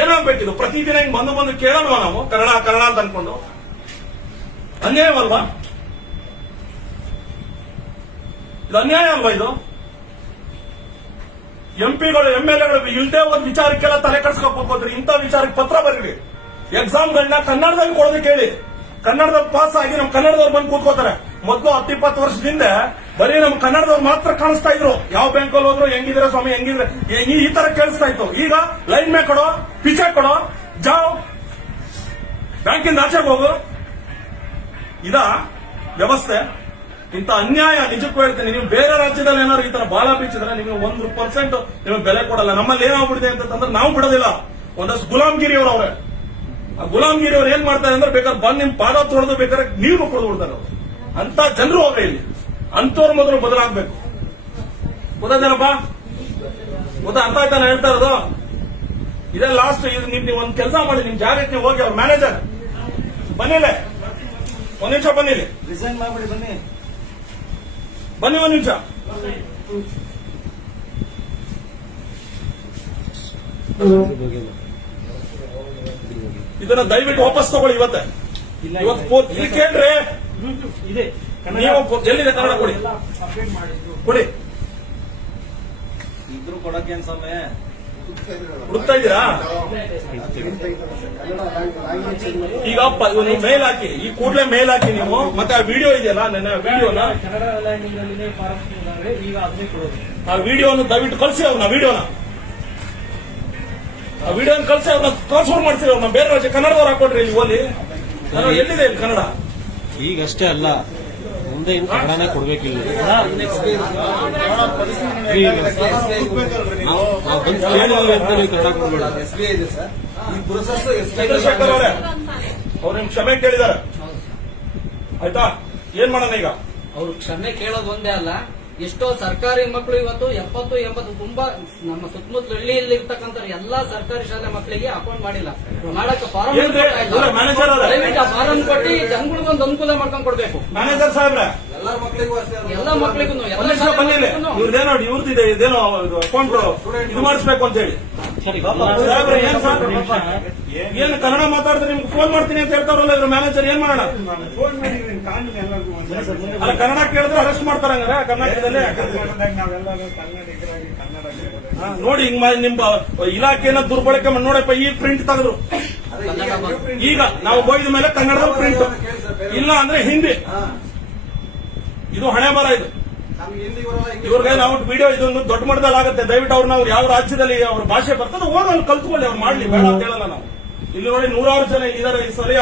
ಏನಾಗ್ಬೇಕಿದು? ಪ್ರತಿದಿನ ಹಿಂಗ್ ಬಂದು ಕೇಳಲ್ವಾ ನಾವು ಕನ್ನಡ ಕನ್ನಡ ಅಂತ ಅನ್ಕೊಂಡು? ಅನ್ಯಾಯವಲ್ವಾ ಇದು? ಅನ್ಯಾಯ ಅಲ್ವಾ ಇದು? ಎಂಪಿಗಳು MLAಗಳು ಇಲ್ದೇ ಒಂದು ವಿಚಾರಕ್ಕೆಲ್ಲ ತಲೆ ಕಟ್ಸ್ಕೊಳ್ಕೋದ್ರಿ. ಇಂಥ ವಿಚಾರಕ್ಕೆ ಪತ್ರ ಬರೀರಿ. ಎಕ್ಸಾಮ್ಗಳನ್ನ ಕನ್ನಡದಲ್ಲಿ ಕೊಡೋದಕ್ಕೆ ಹೇಳಿ. ಕನ್ನಡದಲ್ಲಿ ಪಾಸ್ ಆಗಿ ನಮ್ಮ ಕನ್ನಡದವ್ರು ಬಂದು ಕೂತ್ಕೋತಾರೆ. ಮೊದಲು 10-20 ವರ್ಷದಿಂದ ಬರೀ ನಮ್ಮ ಕನ್ನಡದವ್ರು ಮಾತ್ರ ಕಾಣಿಸ್ತಾ ಇದ್ರು. ಯಾವ ಬ್ಯಾಂಕಲ್ಲಿ ಹೋದ್ರು ಹೆಂಗಿದ್ರೆ ಸ್ವಾಮಿ ಹೆಂಗಿದ್ರೆ ಈ ತರ ಕೇಳಿಸ್ತಾ ಇತ್ತು. ಈಗ ಲೈನ್ ಮೇ ಕೊಡೋ, ಪಿಚೆ ಕೊಡೋ, ಜಾವ್ ಬ್ಯಾಂಕಿಂದ ಆಚೆಗೆ ಹೋಗು. ಇದ ವ್ಯವಸ್ಥೆ? ಇಂಥ ಅನ್ಯಾಯ ನಿಜಕ್ಕೂ ಹೇಳ್ತೀನಿ. ನೀವು ಬೇರೆ ರಾಜ್ಯದಲ್ಲಿ ಏನಾದ್ರು ಈ ತರ ಬಾಳ ಬೀಚಿದ್ರೆ ನಿಮಗೆ 1% ನಿಮಗೆ ಬೆಲೆ ಕೊಡಲ್ಲ. ನಮ್ಮಲ್ಲಿ ಏನಾಗ್ಬಿಡಿದೆ ಅಂತಂದ್ರೆ ನಾವು ಬಿಡೋದಿಲ್ಲ. ಒಂದಷ್ಟು ಗುಲಾಮ್ಗಿರಿ ಅವ್ರೆ. ಆ ಗುಲಾಮ್ಗಿರಿ ಅವ್ರು ಏನ್ ಮಾಡ್ತಾರೆ ಅಂದ್ರೆ ಬೇಕಾದ್ರೆ ಬಂದು ನಿಮ್ ಪಾದ ತೊಳೆದು ಬೇಕಾದ್ರೆ ನೀರು ಕೊಡದು ಬಿಡ್ತಾರೆ ಅವರು. ಅಂತ ಜನರು ಅವ್ರೆ ಇಲ್ಲಿ. ಅಂತವ್ರ ಮೊದಲು ಬದಲಾಗಬೇಕು. ಗೊತ್ತಾದೇನಪ್ಪ? ಗೊತ್ತಾ? ಅರ್ಥ ಆಯ್ತಾ ನಾನು ಹೇಳ್ತಾ ಇರೋದು? ಇದೇ ಲಾಸ್ಟ್. ನೀವು ಒಂದ್ ಕೆಲಸ ಮಾಡಿ, ನಿಮ್ ಜಾಗಕ್ಕೆ ನೀವು ಹೋಗಿ ಅವ್ರ ಮ್ಯಾನೇಜರ್ ಬನ್ನಿಲೆ, ಒಂದ್ ನಿಮಿಷ ಬನ್ನಿಲಿ, ರಿಸೈನ್ ಮಾಡ್ಬಿಡಿ, ಬನ್ನಿ ಬನ್ನಿ ಒಂದ್ ನಿಮಿಷ. ಇದನ್ನ ದಯವಿಟ್ಟು ವಾಪಸ್ ತಗೊಳ್ಳಿ ಇವತ್ತು. ಇವತ್ತು ಇಲ್ಲಿ ಕೇಳ್ರಿ. ಇದೆ ನೀವು ಎಲ್ಲಿದೆ ಕನ್ನಡ ಕೊಡಿ, ಕೊಡಿ. ಇಬ್ರು ಕೊಡಕ್ಕೆ ಸಮಯ ಹುಡುಕ್ತಾ ಇದ್ದೀರಾ? ಈಗ ನೀವು ಮೇಲ್ ಹಾಕಿ, ಈ ಕೂಡಲೇ ಮೇಲ್ ಹಾಕಿ ನೀವು. ಮತ್ತೆ ಆ ವಿಡಿಯೋ ಇದೆಯಲ್ಲ, ನನ್ನ ವಿಡಿಯೋನ ಕನ್ನಡ ಲ್ಯಾಂಗ್ವೇಜ್ ಫಾರಂ ಈಗ ಅದನ್ನೇ ಕೊಡೋದು. ಆ ವಿಡಿಯೋನ ದಯವಿಟ್ಟು ಕಳಿಸಿ. ಅವ್ರನ್ನ ವಿಡಿಯೋನ ಕಳಿಸಿ, ಅವ್ರನ್ನ ಟ್ರಾನ್ಸ್ಫರ್ ಮಾಡ್ತೀವಿ. ಅವ್ರನ್ನ ಬೇರೆ ರಾಜ್ಯ ಕನ್ನಡದವ್ರು ಹಾಕೊಡ್ರಿ. ಇಲ್ಲಿ ಓದಿ ಎಲ್ಲಿದೆ ಇಲ್ಲಿ ಕನ್ನಡ? ಈಗಷ್ಟೇ ಅಲ್ಲ, ಮುಂದೆ ಇನ್ನು ಕನ್ನಡನೇ ಕೊಡ್ಬೇಕಿಲ್ಲ. ನಾವು ಬಂದು ಕೇಳಿದ್ರೆ ಅಂತ ನೀವು ಕನ್ನಡ ಕೊಡ್ಬೇಡ. SBI ಇದೆ ಸರ್, ಈ ಪ್ರೊಸೆಸ್ ಚಂದ್ರಶೇಖರ್ ಅವರೇ, ಅವ್ರು ನಿಮ್ ಕ್ಷಮೆ ಕೇಳಿದ್ದಾರೆ. ಆಯ್ತಾ? ಏನ್ ಮಾಡೋಣ ಈಗ? ಅವರು ಕ್ಷಮೆ ಕೇಳೋದು ಒಂದೇ ಅಲ್ಲ, ಎಷ್ಟೋ ಸರ್ಕಾರಿ ಮಕ್ಕಳು ಇವತ್ತು 70-80 ತುಂಬಾ ನಮ್ಮ ಸುತ್ತಮುತ್ತಲ ಹಳ್ಳಿಯಲ್ಲಿ ಇರ್ತಕ್ಕಂಥ ಎಲ್ಲಾ ಸರ್ಕಾರಿ ಶಾಲೆ ಮಕ್ಕಳಿಗೆ ಅಕೌಂಟ್ ಮಾಡಿಲ್ಲ. ಮಾಡಕ್ಕೆ ಫಾರಂ ಮ್ಯಾನೇಜರ್ ಅವರೇ, ದಯವಿಟ್ಟು ಆ ಫಾರಂ ಕೊಟ್ಟು ಜನಗಳಿಗೊಂದು ಅನುಕೂಲ ಮಾಡ್ಕೊಂಡು ಕೊಡ್ಬೇಕು. ಮ್ಯಾನೇಜರ್ ಸಾಹೇಬ್ರೆ, ಎಲ್ಲರ ಮಕ್ಕಳಿಗೂ ಅಷ್ಟೇ. ಎಲ್ಲ ಮಕ್ಕಳಿಗೂ ಇವ್ರದೇನೋ ಇದೇನೋ ಅಕೌಂಟ್ ಇದು ಮಾಡಿಸ್ಬೇಕು ಅಂತ ಹೇಳಿ. ಸಾಹೇಬ್ರೆ, ಏನ್ ಏನು ಕನ್ನಡ ಮಾತಾಡಿದ್ರೆ ನಿಮ್ಗೆ ಫೋನ್ ಮಾಡ್ತೀನಿ ಅಂತ ಹೇಳ್ತಾರಲ್ಲ ಇದ್ರ ಮ್ಯಾನೇಜರ್. ಏನ್ ಮಾಡೋಣ? ಅಲ್ಲ, ಕನ್ನಡ ಕೇಳಿದ್ರೆ ಅರೆಸ್ಟ್ ಮಾಡ್ತಾರ ಕರ್ನಾಟಕದಲ್ಲಿ. ನೋಡಿ, ಹಿಂಗ್ ನಿಮ್ ಇಲಾಖೆನ ದುರ್ಬಳಕೆ ನೋಡಪ್ಪ. ಈ ಪ್ರಿಂಟ್ ತೆಗೆದ್ರು. ಈಗ ನಾವು ಹೋಗಿದ ಮೇಲೆ ಕನ್ನಡದ ಪ್ರಿಂಟ್ ಇಲ್ಲ ಅಂದ್ರೆ ಹಿಂದಿ. ಇದು ಹಣೆ ಬರ. ಇದು ನಮ್ಗೆ ಹಿಂದಿ ಬರಲ್ಲ, ಇವ್ರಿಗೆ ನಾವು ವಿಡಿಯೋ ಇದೊಂದು ದೊಡ್ಡ ಮಟ್ಟದಲ್ಲಿ ಆಗುತ್ತೆ. ದಯವಿಟ್ಟು ಅವ್ರನ್ನ ಅವ್ರು ಯಾವ ರಾಜ್ಯದಲ್ಲಿ ಅವ್ರ ಭಾಷೆ ಬರ್ತದೆ ಹೋಗಿ ಅಲ್ಲಿ ಕಲ್ತ್ಕೊಳ್ಳಿ. ಅವ್ರು ಮಾಡ್ಲಿ, ಬೇಡ ಅಂತ ಹೇಳಲ್ಲ ನಾವು. ಇಲ್ಲಿ ನೋಡಿ 100 ಜನ ಇದಾರೆ ಈ ಸರಿ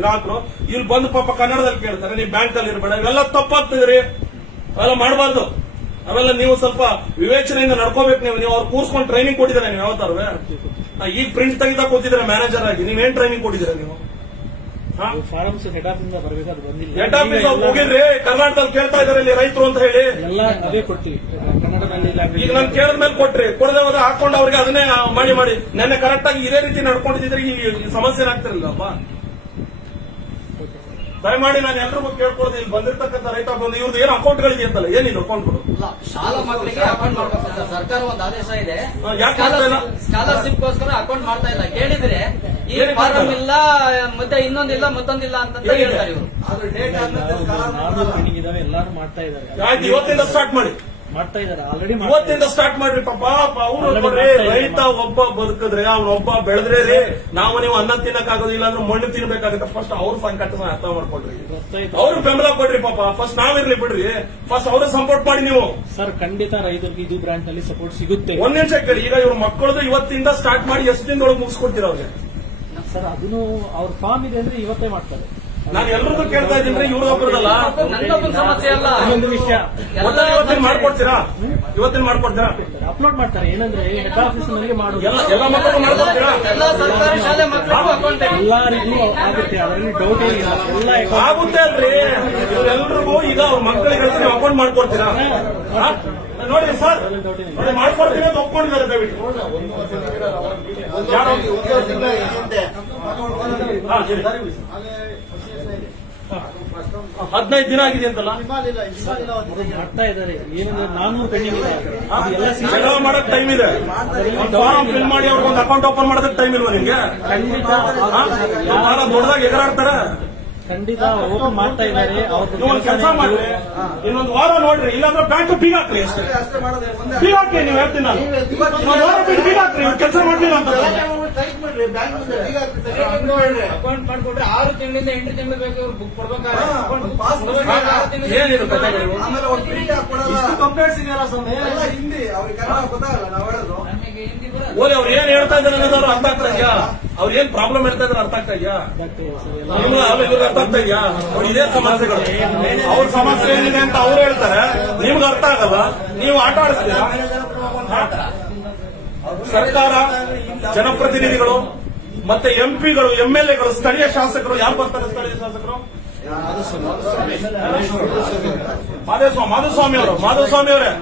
ಗ್ರಾಹಕರು. ಇಲ್ಲಿ ಬಂದು ಪಾಪ ಕನ್ನಡದಲ್ಲಿ ಕೇಳ್ತಾರೆ, ನೀವು ಬ್ಯಾಂಕ್ ಅಲ್ಲಿ ಇರಬೇಡ. ಇವೆಲ್ಲ ತಪ್ಪಾಗ್ತಿದ್ರಿ, ಅವೆಲ್ಲ ಮಾಡಬಾರ್ದು. ಅವೆಲ್ಲ ನೀವು ಸ್ವಲ್ಪ ವಿವೇಚನೆಯಿಂದ ನಡ್ಕೋಬೇಕು. ನೀವು ಅವ್ರು ಕೂರ್ಸ್ಕೊಂಡು ಟ್ರೈನಿಂಗ್ ಕೊಟ್ಟಿದ್ದೀರಾ ನೀವು ಯಾವತ್ತಾರು? ಈಗ ಪ್ರಿಂಟ್ ತೆಗಿತಾ ಕೂತಿದ್ದೀರಾ ಮ್ಯಾನೇಜರ್ ಆಗಿ. ನೀವೇನ್ ಟ್ರೈನಿಂಗ್ ಕೊಟ್ಟಿದ್ದೀರಾ ನೀವು? ಫಾರಮ್ಸ್ ಹೆಡ್ ಆಫೀಸ್ ಬರಬೇಕು, ಅದು ಬಂದಿಲ್ಲ. ಹೆಡ್ ಆಫೀಸ್ ಹೋಗಿದ್ರಿ, ಕರ್ನಾಟಕದಲ್ಲಿ ಕೇಳ್ತಾ ಇದಾರೆ ಇಲ್ಲಿ ರೈತರು ಅಂತ ಹೇಳಿ. ಎಲ್ಲ ಅದೇ ಕೊಡ್ತೀವಿ ಕನ್ನಡದಲ್ಲಿ. ಈಗ ನಾನು ಕೇಳಿದ ಮೇಲೆ ಕೊಟ್ರಿ, ಕೊಡದೆ ಹೋದ್ರೆ ಹಾಕೊಂಡು ಅವ್ರಿಗೆ ಅದನ್ನೇ ಮಾಡಿ ನೆನ್ನೆ ಕರೆಕ್ಟ್ ಆಗಿ ಇದೇ ರೀತಿ ನಡ್ಕೊಂಡಿದ್ರೆ ಈ ಸಮಸ್ಯೆ ಆಗ್ತಿರಲಿಲ್ಲಪ್ಪ. ದಯಮಾಡಿ ನಾನು ಎಲ್ರಿಗೂ ಕೇಳ್ಕೊಳ್ಳೋದು, ಇಲ್ಲಿ ಬಂದಿರ್ತಕ್ಕಂಥ ರೈತ ಬಂದು ಇವ್ರದ್ದು ಏನು ಅಕೌಂಟ್ಗಳಿಗೆ ಅಂತಲ್ಲ, ಏನಿಲ್ಲ ಅಕೌಂಟ್ಗಳು ಶಾಲಾ ಮಕ್ಕಳಿಗೆ ಅಕೌಂಟ್ ಮಾಡ್ಬೇಕು ಸರ್. ಸರ್ಕಾರ ಒಂದು ಆದೇಶ ಇದೆ, ಯಾಕೆ ಮಾಡ್ತಾ ಇಲ್ಲ? ಸ್ಕಾಲರ್ಶಿಪ್ಗೋಸ್ಕರ ಅಕೌಂಟ್ ಮಾಡ್ತಾ ಇಲ್ಲ. ಕೇಳಿದ್ರೆ ಈ ಏನಕ್ಕೆ ಫಾರಂ ಮಾಡ್ತಾ ಇಲ್ಲ, ಮತ್ತೆ ಇನ್ನೊಂದಿಲ್ಲ ಮತ್ತೊಂದಿಲ್ಲ ಅಂತ ಹೇಳ್ತಾರೆ ಇವರು. ಆದ್ರೆ ಡೇಟ್ ಆದ್ಮೇಲೆ ನಾರ್ಮಲ್ ಮೀಟಿಂಗ್ ಇದಾವೆ, ಎಲ್ಲಾರು ಮಾಡ್ತಾ ಇದ್ದಾರೆ, ಆಯ್ತು, ಇವತ್ತಿಂದ ಸ್ಟಾರ್ಟ್ ಮಾಡಿ, ಮಾಡ್ತಾ ಇದ್ದಾರೆ ಆಲ್ರೆಡಿ. ಇವತ್ತಿಂದ ಸ್ಟಾರ್ಟ್ ಮಾಡ್ರಿ. ಪಾಪ ಅವ್ರು ನೋಡ್ರಿ, ರೈತ ಒಬ್ಬ ಬದುಕಿದ್ರೆ ಅವ್ನೊಬ್ಬ ಬೆಳೆದ್ರೆ ರೀ, ನಾವು ನೀವು ಅನ್ನ ತಿನ್ನಕ್ಕಾಗೋದಿಲ್ಲ ಅಂದ್ರೆ ಮಣ್ಣು ತಿನ್ಬೇಕಾಗುತ್ತೆ. ಫಸ್ಟ್ ಅವ್ರ ಸಂಕಟ ಅರ್ಥ ಮಾಡ್ಕೊಡ್ರಿ, ಅವ್ರು ಬೆಂಬಲ ಕೊಡ್ರಿ. ಪಾಪ ಫಸ್ಟ್ ನಾವಿರ್ಲಿ ಬಿಡ್ರಿ, ಫಸ್ಟ್ ಅವ್ರ ಸಪೋರ್ಟ್ ಮಾಡಿ ನೀವು. ಸರ್ ಖಂಡಿತ ರೈತರಿಗೆ ಇದು ಬ್ರಾಂಚ್ ನಲ್ಲಿ ಸಪೋರ್ಟ್ ಸಿಗುತ್ತೆ. ಒಂದ್ ನಿಮಿಷ ಕೇಳಿ, ಈಗ ಇವ್ರ ಮಕ್ಕಳದು ಇವತ್ತಿಂದ ಸ್ಟಾರ್ಟ್ ಮಾಡಿ ಎಷ್ಟು ದಿನದೊಳಗೆ ಮುಗಿಸ್ಕೊಡ್ತೀರ ಅವ್ರಿಗೆ? ಸರ್ ಅದನ್ನು ಅವ್ರ ಫಾರ್ಮ್ ಇದೆ ಅಂದ್ರೆ ಇವತ್ತೇ ಮಾಡ್ತಾರೆ. ನಾನು ಎಲ್ರಿಗೂ ಕೇಳ್ತಾ ಇದ್ದೀನಿ, ಇವ್ರೊಬ್ಬರದಲ್ಲ, ನನ್ನೊಬ್ಬನ ಸಮಸ್ಯೆ ಅಲ್ಲ. ಇನ್ನೊಂದು ವಿಷಯ, ಇವತ್ತಿನ ಮಾಡ್ಕೊಡ್ತೀರಾ? ಇವತ್ತಿನ ಮಾಡ್ಕೊಡ್ತೀರಾ? ಅಪ್ಲೋಡ್ ಮಾಡ್ತಾರೆ. ಏನಂದ್ರೆ ಹೆಡ್ ಆಫೀಸ್ ನಲ್ಲಿ ಮಾಡೋದು, ಎಲ್ಲ ಮಕ್ಕಳು ಮಾಡ್ಕೊಡ್ತೀರಾ? ಎಲ್ಲ ಸರ್ಕಾರಿ ಶಾಲೆ ಮಕ್ಕಳಿಗೂ ಅಕೌಂಟ್ ಎಲ್ಲರಿಗೂ ಆಗುತ್ತೆ, ಅದರಲ್ಲಿ ಡೌಟ್ ಏನಿಲ್ಲ. ಎಲ್ಲ ಆಗುತ್ತೆ ಅಲ್ರಿ, ಇವ್ರೆಲ್ರಿಗೂ ಈಗ ಅವ್ರ ಮಕ್ಕಳಿಗೆ ನೀವು ಅಕೌಂಟ್ ಮಾಡ್ಕೊಡ್ತೀರಾ? ಹಾ? ನೋಡಿ ಸರ್, ನೋಡಿ ಮಾಡ್ಕೊಡ್ತೀನಿ ಅಂತ ಒಪ್ಕೊಂಡಿದ್ದಾರೆ ದಯವಿಟ್ಟು. ಯಾರು? ಹಾ, ಹೇಳಿ. 15 ದಿನ ಆಗಿದೆ ಅಂತಲ್ಲ? ಮಾಡ್ತಾ ಇದ್ದಾರೆ. ಏನಂದ್ರೆ 400 ಪೆಂಡಿಂಗ್ ಇದೆ. ಅದೆಲ್ಲ ಜಗಳ ಮಾಡಕ್ ಟೈಮ್ ಇದೆ, ಒಂದು ಫಾರಂ ಫಿಲ್ ಮಾಡಿ ಅವ್ರಿಗೆ ಒಂದು ಅಕೌಂಟ್ ಓಪನ್ ಮಾಡೋದಕ್ಕೆ ಟೈಮ್ ಇಲ್ವಾ ನಿಮ್ಗೆ? ಖಂಡಿತ ಬಹಳ ದೊಡ್ಡದಾಗಿ ಎಗರಾಡ್ತಾರೆ. ಖಂಡಿತ ಓಪನ್ ಮಾಡ್ತಾ ಇದ್ದಾರೆ. ನೀವು ಒಂದು ಕೆಲಸ ಮಾಡ್ರಿ, ಇನ್ನೊಂದು ವಾರ ನೋಡ್ರಿ, ಇಲ್ಲಾಂದ್ರೆ ಬ್ಯಾಂಕ್ ಬೀಗ ಹಾಕ್ರಿ ಅಷ್ಟೇ. ಅಷ್ಟೇ ಮಾಡೋದು. ಒಂದೇ ಬೀಗ ಹಾಕಿ, ನೀವು ಹೇಳ್ತೀನಿ ನಾನು. ಇನ್ನೊಂದು ವಾರ ಬಿಟ್ಟು ಬೀಗ ಹಾಕ್ರಿ, ಇವ್ರು ಕೆಲಸ ಮಾಡ್ಲಿಲ್ಲ ಅಂತ. ಅಕೌಂಟ್ ಮಾಡ್ಕೊಟ್ರೆ 6 ತಿಂಗಳಿಂದ 8 ತಿಂಗಳು ಬೇಕು ಇವ್ರು ಬುಕ್ ಕೊಡ್ಬೇಕಾದ್ರೆ. ಏನಿದು ಕಥೆಗಳು? ಆಮೇಲೆ ಒಂದು ಪ್ರಿಂಟ್ ಹಾಕೊಡಲ್ಲ. ಕಂಪ್ಲೇಂಟ್ಸ್ ಇದೆಯಲ್ಲ ಸ್ವಾಮಿ, ಎಲ್ಲ ಹಿಂದಿ, ಅವ್ರಿಗೆ ಕನ್ನಡ ಗೊತ್ತಾಗಲ್ಲ ನಾವು ಹೇಳೋದು. ಓಲಿ ಅವ್ರು ಏನ್ ಹೇಳ್ತಾ ಇದ್ದಾರೆ ಅನ್ನೋದು ಅರ್ಥ ಆಗ್ತಾ ಇದೆಯಾ? ಅವ್ರು ಏನ್ ಪ್ರಾಬ್ಲಮ್ ಹೇಳ್ತಾ ಇದ್ದಾರೆ ಅರ್ಥ ಆಗ್ತಾ ಇದೆಯಾ? ಇವ್ರಿಗೆ ಅರ್ಥ ಆಗ್ತಾ ಇದೆಯಾ? ನೋಡಿ, ಇದೇ ಸಮಸ್ಯೆಗಳು. ಅವ್ರ ಸಮಸ್ಯೆ ಏನಿದೆ ಅಂತ ಅವ್ರು ಹೇಳ್ತಾರೆ, ನಿಮ್ಗೆ ಅರ್ಥ ಆಗಲ್ಲ, ನೀವು ಆಟ ಆಡಿಸ್ತೀರಾ? ಸರ್ಕಾರ, ಜನಪ್ರತಿನಿಧಿಗಳು, ಮತ್ತೆ ಎಂಪಿಗಳು, ಎಂಎಲ್ಎಗಳು, ಸ್ಥಳೀಯ ಶಾಸಕರು ಯಾರು ಬರ್ತಾರೆ? ಸ್ಥಳೀಯ ಶಾಸಕರು ಮಾಧುಸ್ವಾಮಿ ಅವರೇ,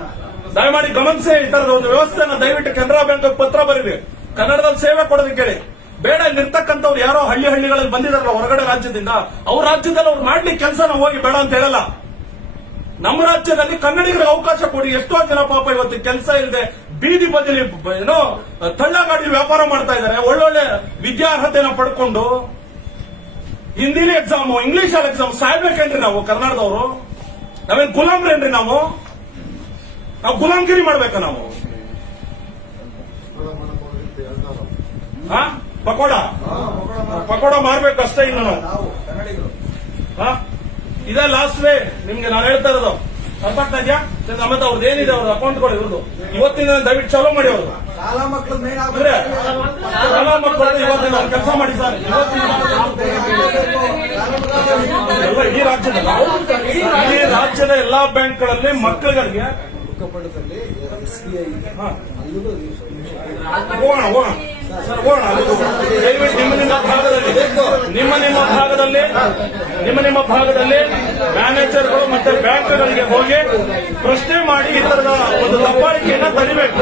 ದಯಮಾಡಿ ಗಮನಿಸಿ. ಈ ತರದ ಒಂದು ವ್ಯವಸ್ಥೆನ ದಯವಿಟ್ಟು ಕೆನರಾ ಬ್ಯಾಂಕ್ ಪತ್ರ ಬರೀರಿ, ಕನ್ನಡದಲ್ಲಿ ಸೇವೆ ಕೊಡೋದಕ್ಕೆ ಹೇಳಿ. ಬೇಡ, ಇಲ್ಲಿರ್ತಕ್ಕಂಥವ್ರು ಯಾರೋ ಹಳ್ಳಿಗಳಲ್ಲಿ ಬಂದಿದಾರಲ್ಲ ಹೊರಗಡೆ ರಾಜ್ಯದಿಂದ, ಅವ್ರ ರಾಜ್ಯದಲ್ಲಿ ಅವ್ರು ಮಾಡ್ಲಿಕ್ಕೆ ಕೆಲಸನ ಹೋಗಿ ಬೇಡ ಅಂತ ಹೇಳಲ್ಲ. ನಮ್ಮ ರಾಜ್ಯದಲ್ಲಿ ಕನ್ನಡಿಗರಿಗೆ ಅವಕಾಶ ಕೊಡಿ. ಎಷ್ಟೋ ಜನ ಪಾಪ ಇವತ್ತು ಕೆಲಸ ಇಲ್ಲದೆ ಬೀದಿ ಬದಿಲಿ ಏನೋ ತಳ್ಳಗಾಡಿ ವ್ಯಾಪಾರ ಮಾಡ್ತಾ ಇದ್ದಾರೆ. ಒಳ್ಳೊಳ್ಳೆ ವಿದ್ಯಾರ್ಹತೆನ ಪಡ್ಕೊಂಡು ಹಿಂದಿಲಿ ಎಕ್ಸಾಮು, ಇಂಗ್ಲಿಷಲ್ಲಿ ಎಕ್ಸಾಮ್ ಸಾಯ್ಬೇಕೇನ್ರಿ ನಾವು ಕರ್ನಾಟಕದವರು? ನಾವೇನ್ ಗುಲಾಮ್ರೇನ್ರಿ ನಾವು ಗುಲಾಮ್ಗಿರಿ ಮಾಡ್ಬೇಕಾ ನಾವು? ಪಕೋಡ ಮಾರ್ಬೇಕು ಅಷ್ಟೇ. ಇನ್ನು ನಾವು ಕನ್ನಡಿಗರು ಇದೇ ಲಾಸ್ಟ್ ವೇ ನಿಮ್ಗೆ ನಾನು ಹೇಳ್ತಾ ಇರೋದು. ಅರ್ಥ ಆಗ್ತಾ ಇದೆಯಾ? ಮತ್ತೆ ಅವ್ರದ್ದು ಏನಿದೆ ಅವ್ರ ಅಕೌಂಟ್ಗಳು ಇವ್ರದ್ದು ಇವತ್ತಿನ ದಯವಿಟ್ಟು ಚಾಲೂ ಮಾಡಿ. ಅವರು ಶಾಲಾ ಮಕ್ಕಳು ಮೇನ್ ಶಾಲಾ ಮಕ್ಕಳು ಇವತ್ತಿನ ಕೆಲಸ ಮಾಡಿ ಸರ್. ಎಲ್ಲ ಇಡೀ ರಾಜ್ಯದ ಎಲ್ಲಾ ಬ್ಯಾಂಕ್ಗಳಲ್ಲಿ ಮಕ್ಕಳಿಗೆ ಬುಕ್ಕಪಡದಲ್ಲಿ SBI ಹೋಗೋಣ ಸರ್, ಹೋಗೋಣ. ದಯವಿಟ್ಟು ನಿಮ್ಮ ಭಾಗದಲ್ಲಿ ಮ್ಯಾನೇಜರ್ಗಳು ಮತ್ತೆ ಬ್ಯಾಂಕ್ಗಳಿಗೆ ಹೋಗಿ ಪ್ರಶ್ನೆ ಮಾಡಿ ಈ ತರದ ಒಂದು ದಬ್ಬಾಳಿಕೆಯನ್ನ ತಡಿಬೇಕು.